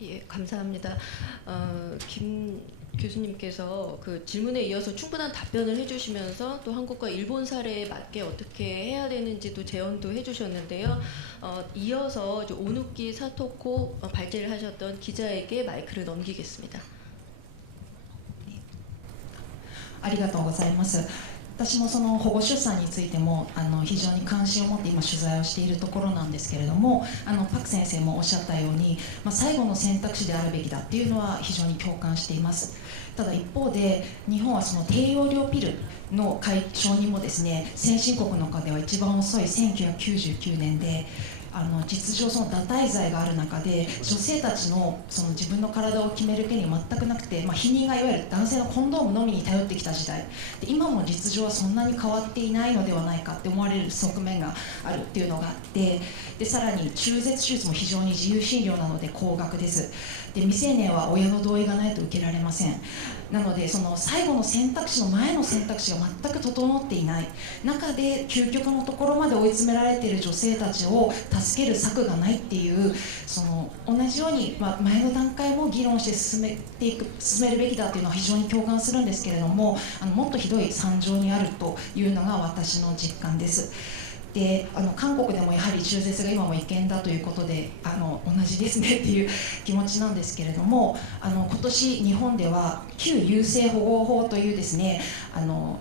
예, 감사합니다. 김 교수님께서 그 질문에 이어서 충분한 답변을 해주시면서 또 한국과 일본 사례에 맞게 어떻게 해야 되는지도 제언도 해주셨는데요. 이어서 오누키 사토코 발제를 하셨던 기자에게 마이크를 넘기겠습니다. ありがとうございます。私もその保護出産についても非常に関心を持って今取材をしているところなんですけれども、パク先生もおっしゃったように、最後の選択肢であるべきだっていうのは非常に共感しています。ただ一方で日本はその低用量ピルの承認もですね、先進国の中では一番遅い1999年で、実情その堕胎罪がある中で女性たちのその自分の体を決める権利は全くなくて、避妊がいわゆる男性のコンドームのみに頼ってきた時代で、今も実情はそんなに変わっていないのではないかって思われる側面があるっていうのがあって、でさらに中絶手術も非常に自由診療なので高額です。で未成年は親の同意がないと受けられません。なのでその最後の選択肢の前の選択肢が全く整っていない中で究極のところまで追い詰められている女性たちを助ける策がないっていう、その同じように、前の段階も議論して進めるべきだっていうのは非常に共感するんですけれども、もっとひどい惨状にあるというのが私の実感です。で韓国でもやはり中絶が今も違憲だということで同じですねっていう気持ちなんですけれども、今年日本では旧優生保護法というですね、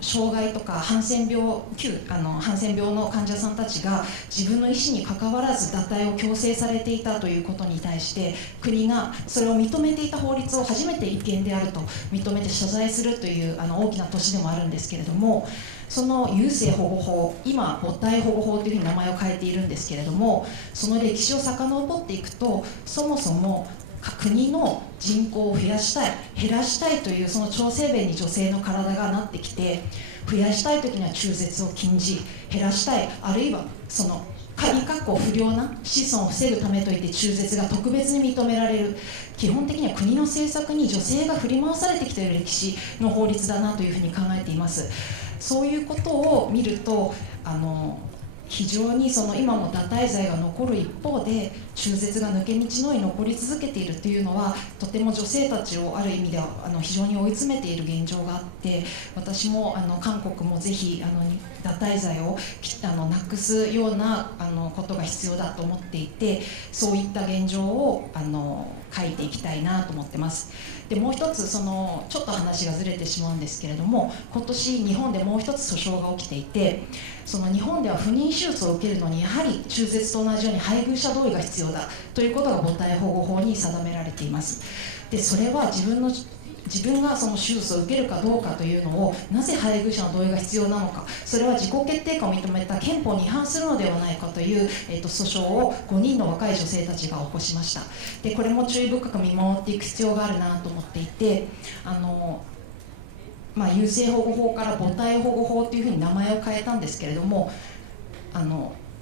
障害とかハンセン病の患者さんたちが自分の意思にかかわらず堕胎を強制されていたということに対して国がそれを認めていた法律を初めて違憲であると認めて謝罪するという大きな年でもあるんですけれども、その優生保護法、今母体保護法というふうに名前を変えているんですけれども、その歴史を遡っていくと、そもそも国の人口を増やしたい減らしたいというその調整弁に女性の体がなってきて、増やしたい時には中絶を禁じ、減らしたい、あるいはその仮不良な子孫を防ぐためといって中絶が特別に認められる、基本的には国の政策に女性が振り回されてきている歴史の法律だなというふうに考えています。そういうことを見ると非常にその今も堕胎罪が残る一方で中絶が抜け道のように残り続けているというのは、とても女性たちをある意味では非常に追い詰めている現状があって、私も韓国もぜひ堕胎罪をなくすようなことが必要だと思っていて、そういった現状を書いていきたいなと思ってます。でもう一つちょっと話がずれてしまうんですけれども、今年日本でもう一つ訴訟が起きていて、その日本では不妊手術を受けるのにやはり中絶と同じように配偶者同意が必要だということが母体保護法に定められています。でそれは自分がその手術を受けるかどうかというのを、なぜ配偶者の同意が必要なのか、それは自己決定感を認めた憲法に違反するのではないかという、訴訟を5人の若い女性たちが起こしました。でこれも注意深く見守っていく必要があるなと思っていて、優生保護法から母体保護法というふうに名前を変えたんですけれども、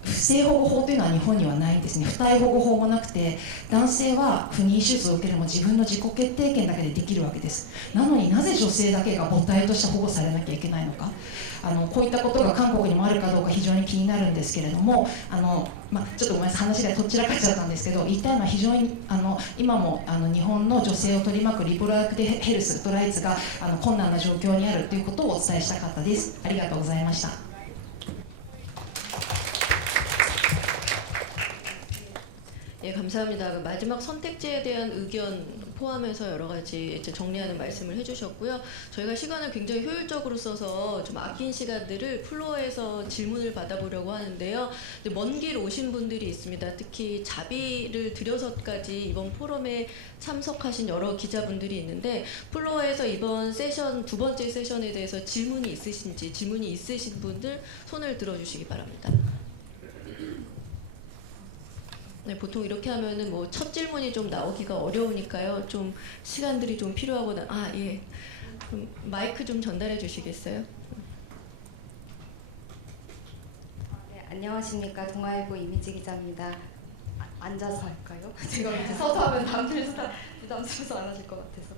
不正保護法というのは日本にはないんですね。不体保護法もなくて、男性は不妊手術を受けるも自分の自己決定権だけでできるわけです。なのになぜ女性だけが母体として保護されなきゃいけないのか、こういったことが韓国にもあるかどうか非常に気になるんですけれども、ちょっとごめんなさい、話がとっちらかっちゃったんですけど、言いたいのは非常に今も日本の女性を取り巻くリプロダクティブヘルスとライツが困難な状況にあるということをお伝えしたかったです。ありがとうございました。 예, 감사합니다. 그 마지막 선택지에 대한 의견 포함해서 여러 가지 이제 정리하는 말씀을 해주셨고요. 저희가 시간을 굉장히 효율적으로 써서 좀 아낀 시간들을 플로어에서 질문을 받아보려고 하는데요. 먼 길 오신 분들이 있습니다. 특히 자비를 들여서까지 이번 포럼에 참석하신 여러 기자분들이 있는데, 플로어에서 이번 세션 두 번째 세션에 대해서 질문이 있으신지, 질문이 있으신 분들 손을 들어주시기 바랍니다. 네, 보통 이렇게 하면은 뭐 첫 질문이 좀 나오기가 어려우니까요. 좀 시간들이 좀 필요하거나, 예. 그럼 마이크 좀 전달해 주시겠어요? 네, 안녕하십니까. 동아일보 이미지 기자입니다. 앉아서 할까요? 제가 이제 서서 하면 남들 부담스러워서 안 하실 것 같아서.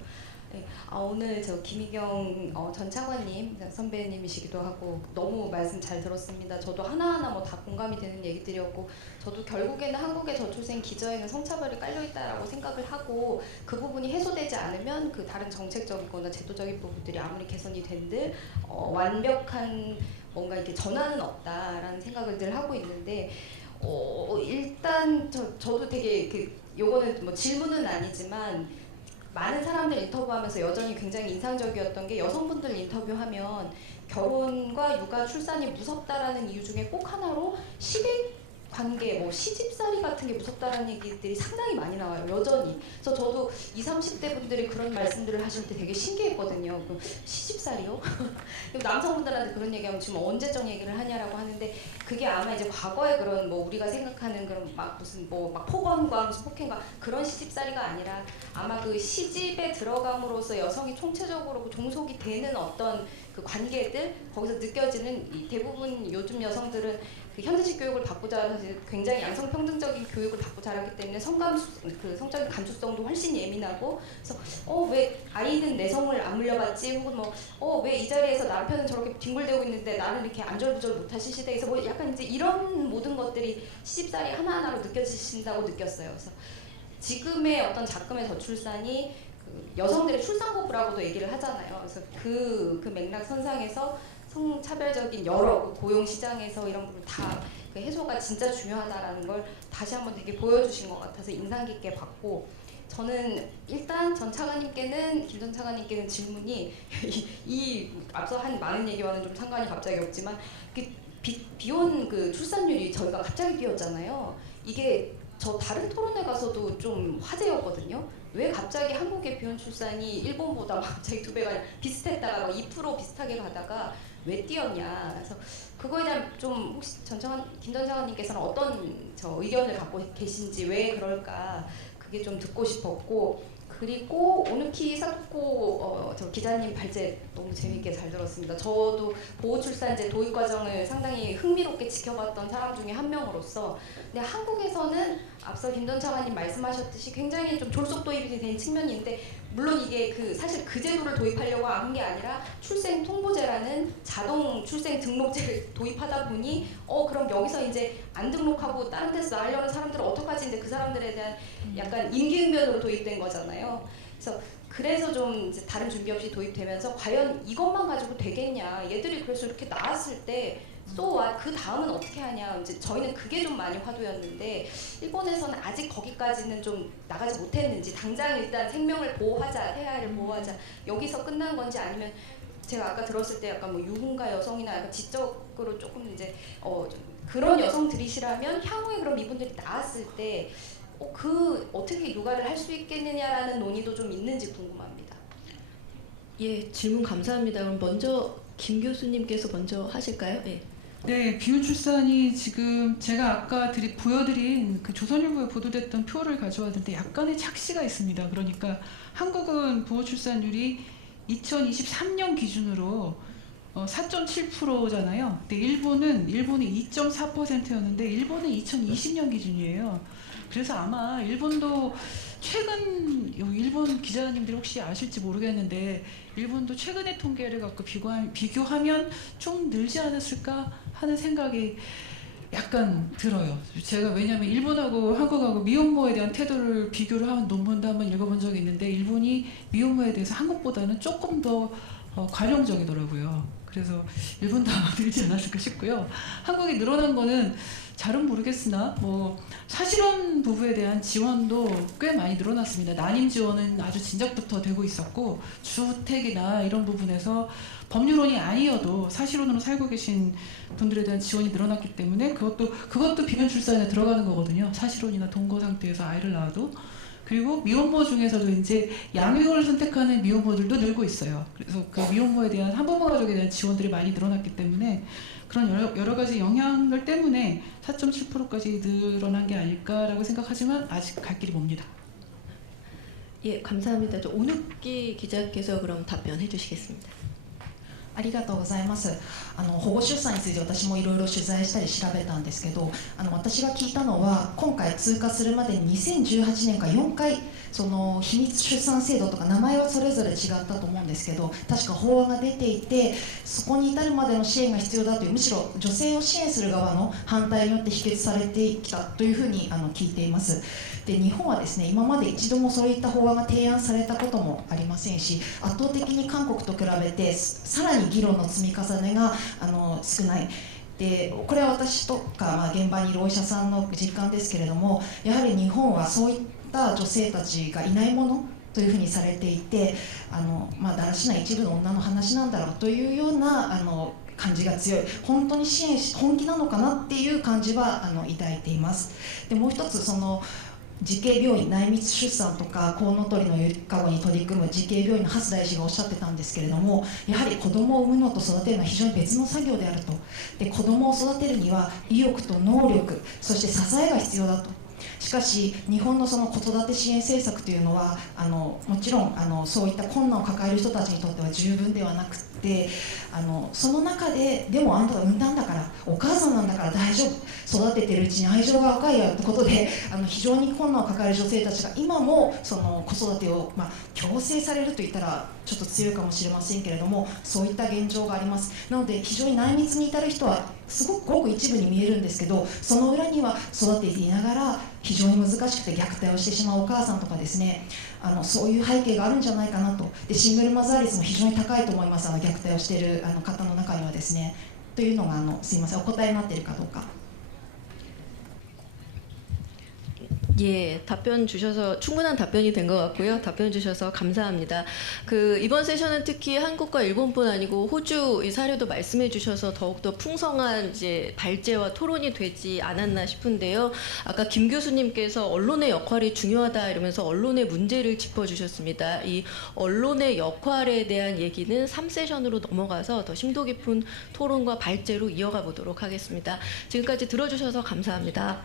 네, 오늘 저 김희경 전 차관님 선배님이시기도 하고 너무 말씀 잘 들었습니다. 저도 하나하나 뭐 다 공감이 되는 얘기들이었고, 저도 결국에는 한국의 저출생 기저에는 성차별이 깔려있다라고 생각을 하고, 그 부분이 해소되지 않으면 그 다른 정책적이거나 제도적인 부분들이 아무리 개선이 된들 완벽한 뭔가 이렇게 전환은 없다라는 생각을 늘 하고 있는데, 일단 저도 되게 요거는 뭐 질문은 아니지만 많은 사람들 인터뷰하면서 여전히 굉장히 인상적이었던 게, 여성분들 인터뷰하면 결혼과 육아 출산이 무섭다라는 이유 중에 꼭 하나로 시댁 관계, 뭐 시집살이 같은 게 무섭다라는 얘기들이 상당히 많이 나와요. 여전히. 그래서 저도 20, 30대 분들이 그런 말씀들을 하실 때 되게 신기했거든요. 그 시집살이요? 남성분들한테 그런 얘기하면 지금 언제적 얘기를 하냐라고 하는데 그게 아마 이제 과거에 그런 뭐 우리가 생각하는 그런 막 무슨 뭐 막 폭언과 무슨 폭행과 그런 시집살이가 아니라 아마 그 시집에 들어감으로써 여성이 총체적으로 그 종속이 되는 어떤 그 관계들 거기서 느껴지는 이 대부분 요즘 여성들은 그 현대식 교육을 받고 자라서 굉장히 양성평등적인 교육을 받고 자랐기 때문에 그 성적인 감수성도 훨씬 예민하고 그래서 왜 아이는 내성을 안 물려봤지 혹은 뭐 왜 이 자리에서 남편은 저렇게 뒹굴대고 있는데 나는 이렇게 안절부절 못하실 시대에서 뭐 약간 이제 이런 모든 것들이 시집살이 하나하나로 느껴지신다고 느꼈어요. 그래서 지금의 어떤 작금의 저출산이 그 여성들의 출산거부라고도 얘기를 하잖아요. 그래서 그 맥락 선상에서 성차별적인 여러 고용 시장에서 이런 부분 다 그 해소가 진짜 중요하다라는 걸 다시 한번 되게 보여주신 것 같아서 인상 깊게 봤고 저는 일단 전 차관님께는 김 전 차관님께는 질문이 이 앞서 한 많은 얘기와는 좀 상관이 갑자기 없지만 그 비혼 그 출산율이 저희가 갑자기 뛰었잖아요. 이게 저 다른 토론회 가서도 좀 화제였거든요. 왜 갑자기 한국의 비혼 출산이 일본보다 갑자기 2배가 비슷했다가 2% 비슷하게 가다가 왜 뛰었냐. 그래서 그거에 대한 좀 혹시 김 전 차관님께서는 어떤 의견을 갖고 계신지 왜 그럴까 그게 좀 듣고 싶었고 그리고 오누키 사토코 저 기자님 발제 너무 재밌게 잘 들었습니다. 저도 보호출산제 도입 과정을 상당히 흥미롭게 지켜봤던 사람 중에 한 명으로서 근데 한국에서는 앞서 김 전 차관님 말씀하셨듯이 굉장히 좀 졸속 도입이 된 측면이 있는데 물론 이게 사실 그 제도를 도입하려고 한 게 아니라 출생 통보제라는 자동 출생 등록제를 도입하다 보니 그럼 여기서 이제 안 등록하고 다른 데서 낳으려는 사람들은 어떡하지? 이제 그 사람들에 대한 약간 임기응변으로 도입된 거잖아요. 그래서 좀 이제 다른 준비 없이 도입되면서 과연 이것만 가지고 되겠냐? 얘들이 그래서 이렇게 나왔을 때 그 다음은 어떻게 하냐? 이제 저희는 그게 좀 많이 화두였는데 일본에서는 아직 거기까지는 좀 나가지 못했는지 당장 일단 생명을 보호하자, 태아를 보호하자 여기서 끝난 건지 아니면 제가 아까 들었을 때 약간 뭐 유흥가 여성이나 약간 지적으로 조금 이제 좀 그런 여성들이시라면 향후에 그럼 이분들이 나왔을 때 어떻게 육아를 할 수 있겠느냐라는 논의도 좀 있는지 궁금합니다. 예, 질문 감사합니다. 그럼 먼저 김 교수님께서 먼저 하실까요? 예. 네, 비혼 출산이 지금 제가 아까 보여드린 그 조선일보에 보도됐던 표를 가져왔는데 약간의 착시가 있습니다. 그러니까 한국은 보호 출산율이 2023년 기준으로 4.7%잖아요. 근데 일본은 2.4%였는데 일본은 2020년 기준이에요. 그래서 아마 일본도 최근 일본 기자님들이 혹시 아실지 모르겠는데 일본도 최근의 통계를 갖고 비교하면 좀 늘지 않았을까 하는 생각이 약간 들어요. 제가 왜냐하면 일본하고 한국하고 미혼모에 대한 태도를 비교를 하는 논문도 한번 읽어본 적이 있는데 일본이 미혼모에 대해서 한국보다는 조금 더 관용적이더라고요. 그래서 일본도 아마 늘지 않았을까 싶고요. 한국이 늘어난 거는 잘은 모르겠으나 사실혼 부부에 대한 지원도 꽤 많이 늘어났습니다. 난임 지원은 아주 진작부터 되고 있었고 주택이나 이런 부분에서 법률혼이 아니어도 사실혼으로 살고 계신 분들에 대한 지원이 늘어났기 때문에 그것도 비혼 출산에 들어가는 거거든요. 사실혼이나 동거 상태에서 아이를 낳아도. 그리고 미혼모 중에서도 이제 양육을 선택하는 미혼모들도 늘고 있어요. 그래서 그 미혼모에 대한 한부모 가족에 대한 지원들이 많이 늘어났기 때문에 그런 여러 가지 영향들 때문에 4.7%까지 늘어난 게 아닐까라고 생각하지만 아직 갈 길이 멉니다. 예, 감사합니다. 오누키 기자께서 그럼 답변해 주시겠습니다. ありがとうございます。保護出産について私もいろいろ取材したり調べたんですけど、私が聞いたのは今回通過するまでに2018年から4回秘密出産制度とか名前はそれぞれ違ったと思うんですけど、確か法案が出ていてそこに至るまでの支援が必要だというむしろ女性を支援する側の反対によって否決されてきたというふうに聞いています。で日本はですね今まで一度もそういった法案が提案されたこともありませんし圧倒的に韓国と比べてさらに議論の積み重ねが少ない。でこれは私とか、現場にいるお医者さんの実感ですけれどもやはり日本はそういった女性たちがいないものというふうにされていて、だらしない一部の女の話なんだろうというような感じが強い、本当に支援し本気なのかなっていう感じは抱いています。でもう一つ、その慈恵病院、内密出産とかコウノトリのゆりかごに取り組む慈恵病院の蓮大師がおっしゃってたんですけれども、やはり子供を産むのと育てるのは非常に別の作業であると。で、子供を育てるには意欲と能力、そして支えが必要だと。しかし日本のその子育て支援政策というのはもちろんそういった困難を抱える人たちにとっては十分ではなくて、その中ででもあんたが産んだんだからお母さんなんだから大丈夫、育ててるうちに愛情が赤いやということで非常に困難を抱える女性たちが今もその子育てを、強制されると言ったらちょっと強いかもしれませんけれども、そういった現状があります。なので非常に内密に至る人はすごくごく一部に見えるんですけど、その裏には育てていながら非常に難しくて虐待をしてしまうお母さんとかですね、そういう背景があるんじゃないかなと。で、シングルマザー率も非常に高いと思います、虐待をしている方の中にはですね。というのがすいません、お答えになっているかどうか。 예, 답변 주셔서 충분한 답변이 된 것 같고요. 답변 주셔서 감사합니다. 이번 세션은 특히 한국과 일본뿐 아니고 호주 이 사례도 말씀해 주셔서 더욱더 풍성한 이제 발제와 토론이 되지 않았나 싶은데요. 아까 김 교수님께서 언론의 역할이 중요하다 이러면서 언론의 문제를 짚어주셨습니다. 이 언론의 역할에 대한 얘기는 3세션으로 넘어가서 더 심도 깊은 토론과 발제로 이어가 보도록 하겠습니다. 지금까지 들어주셔서 감사합니다.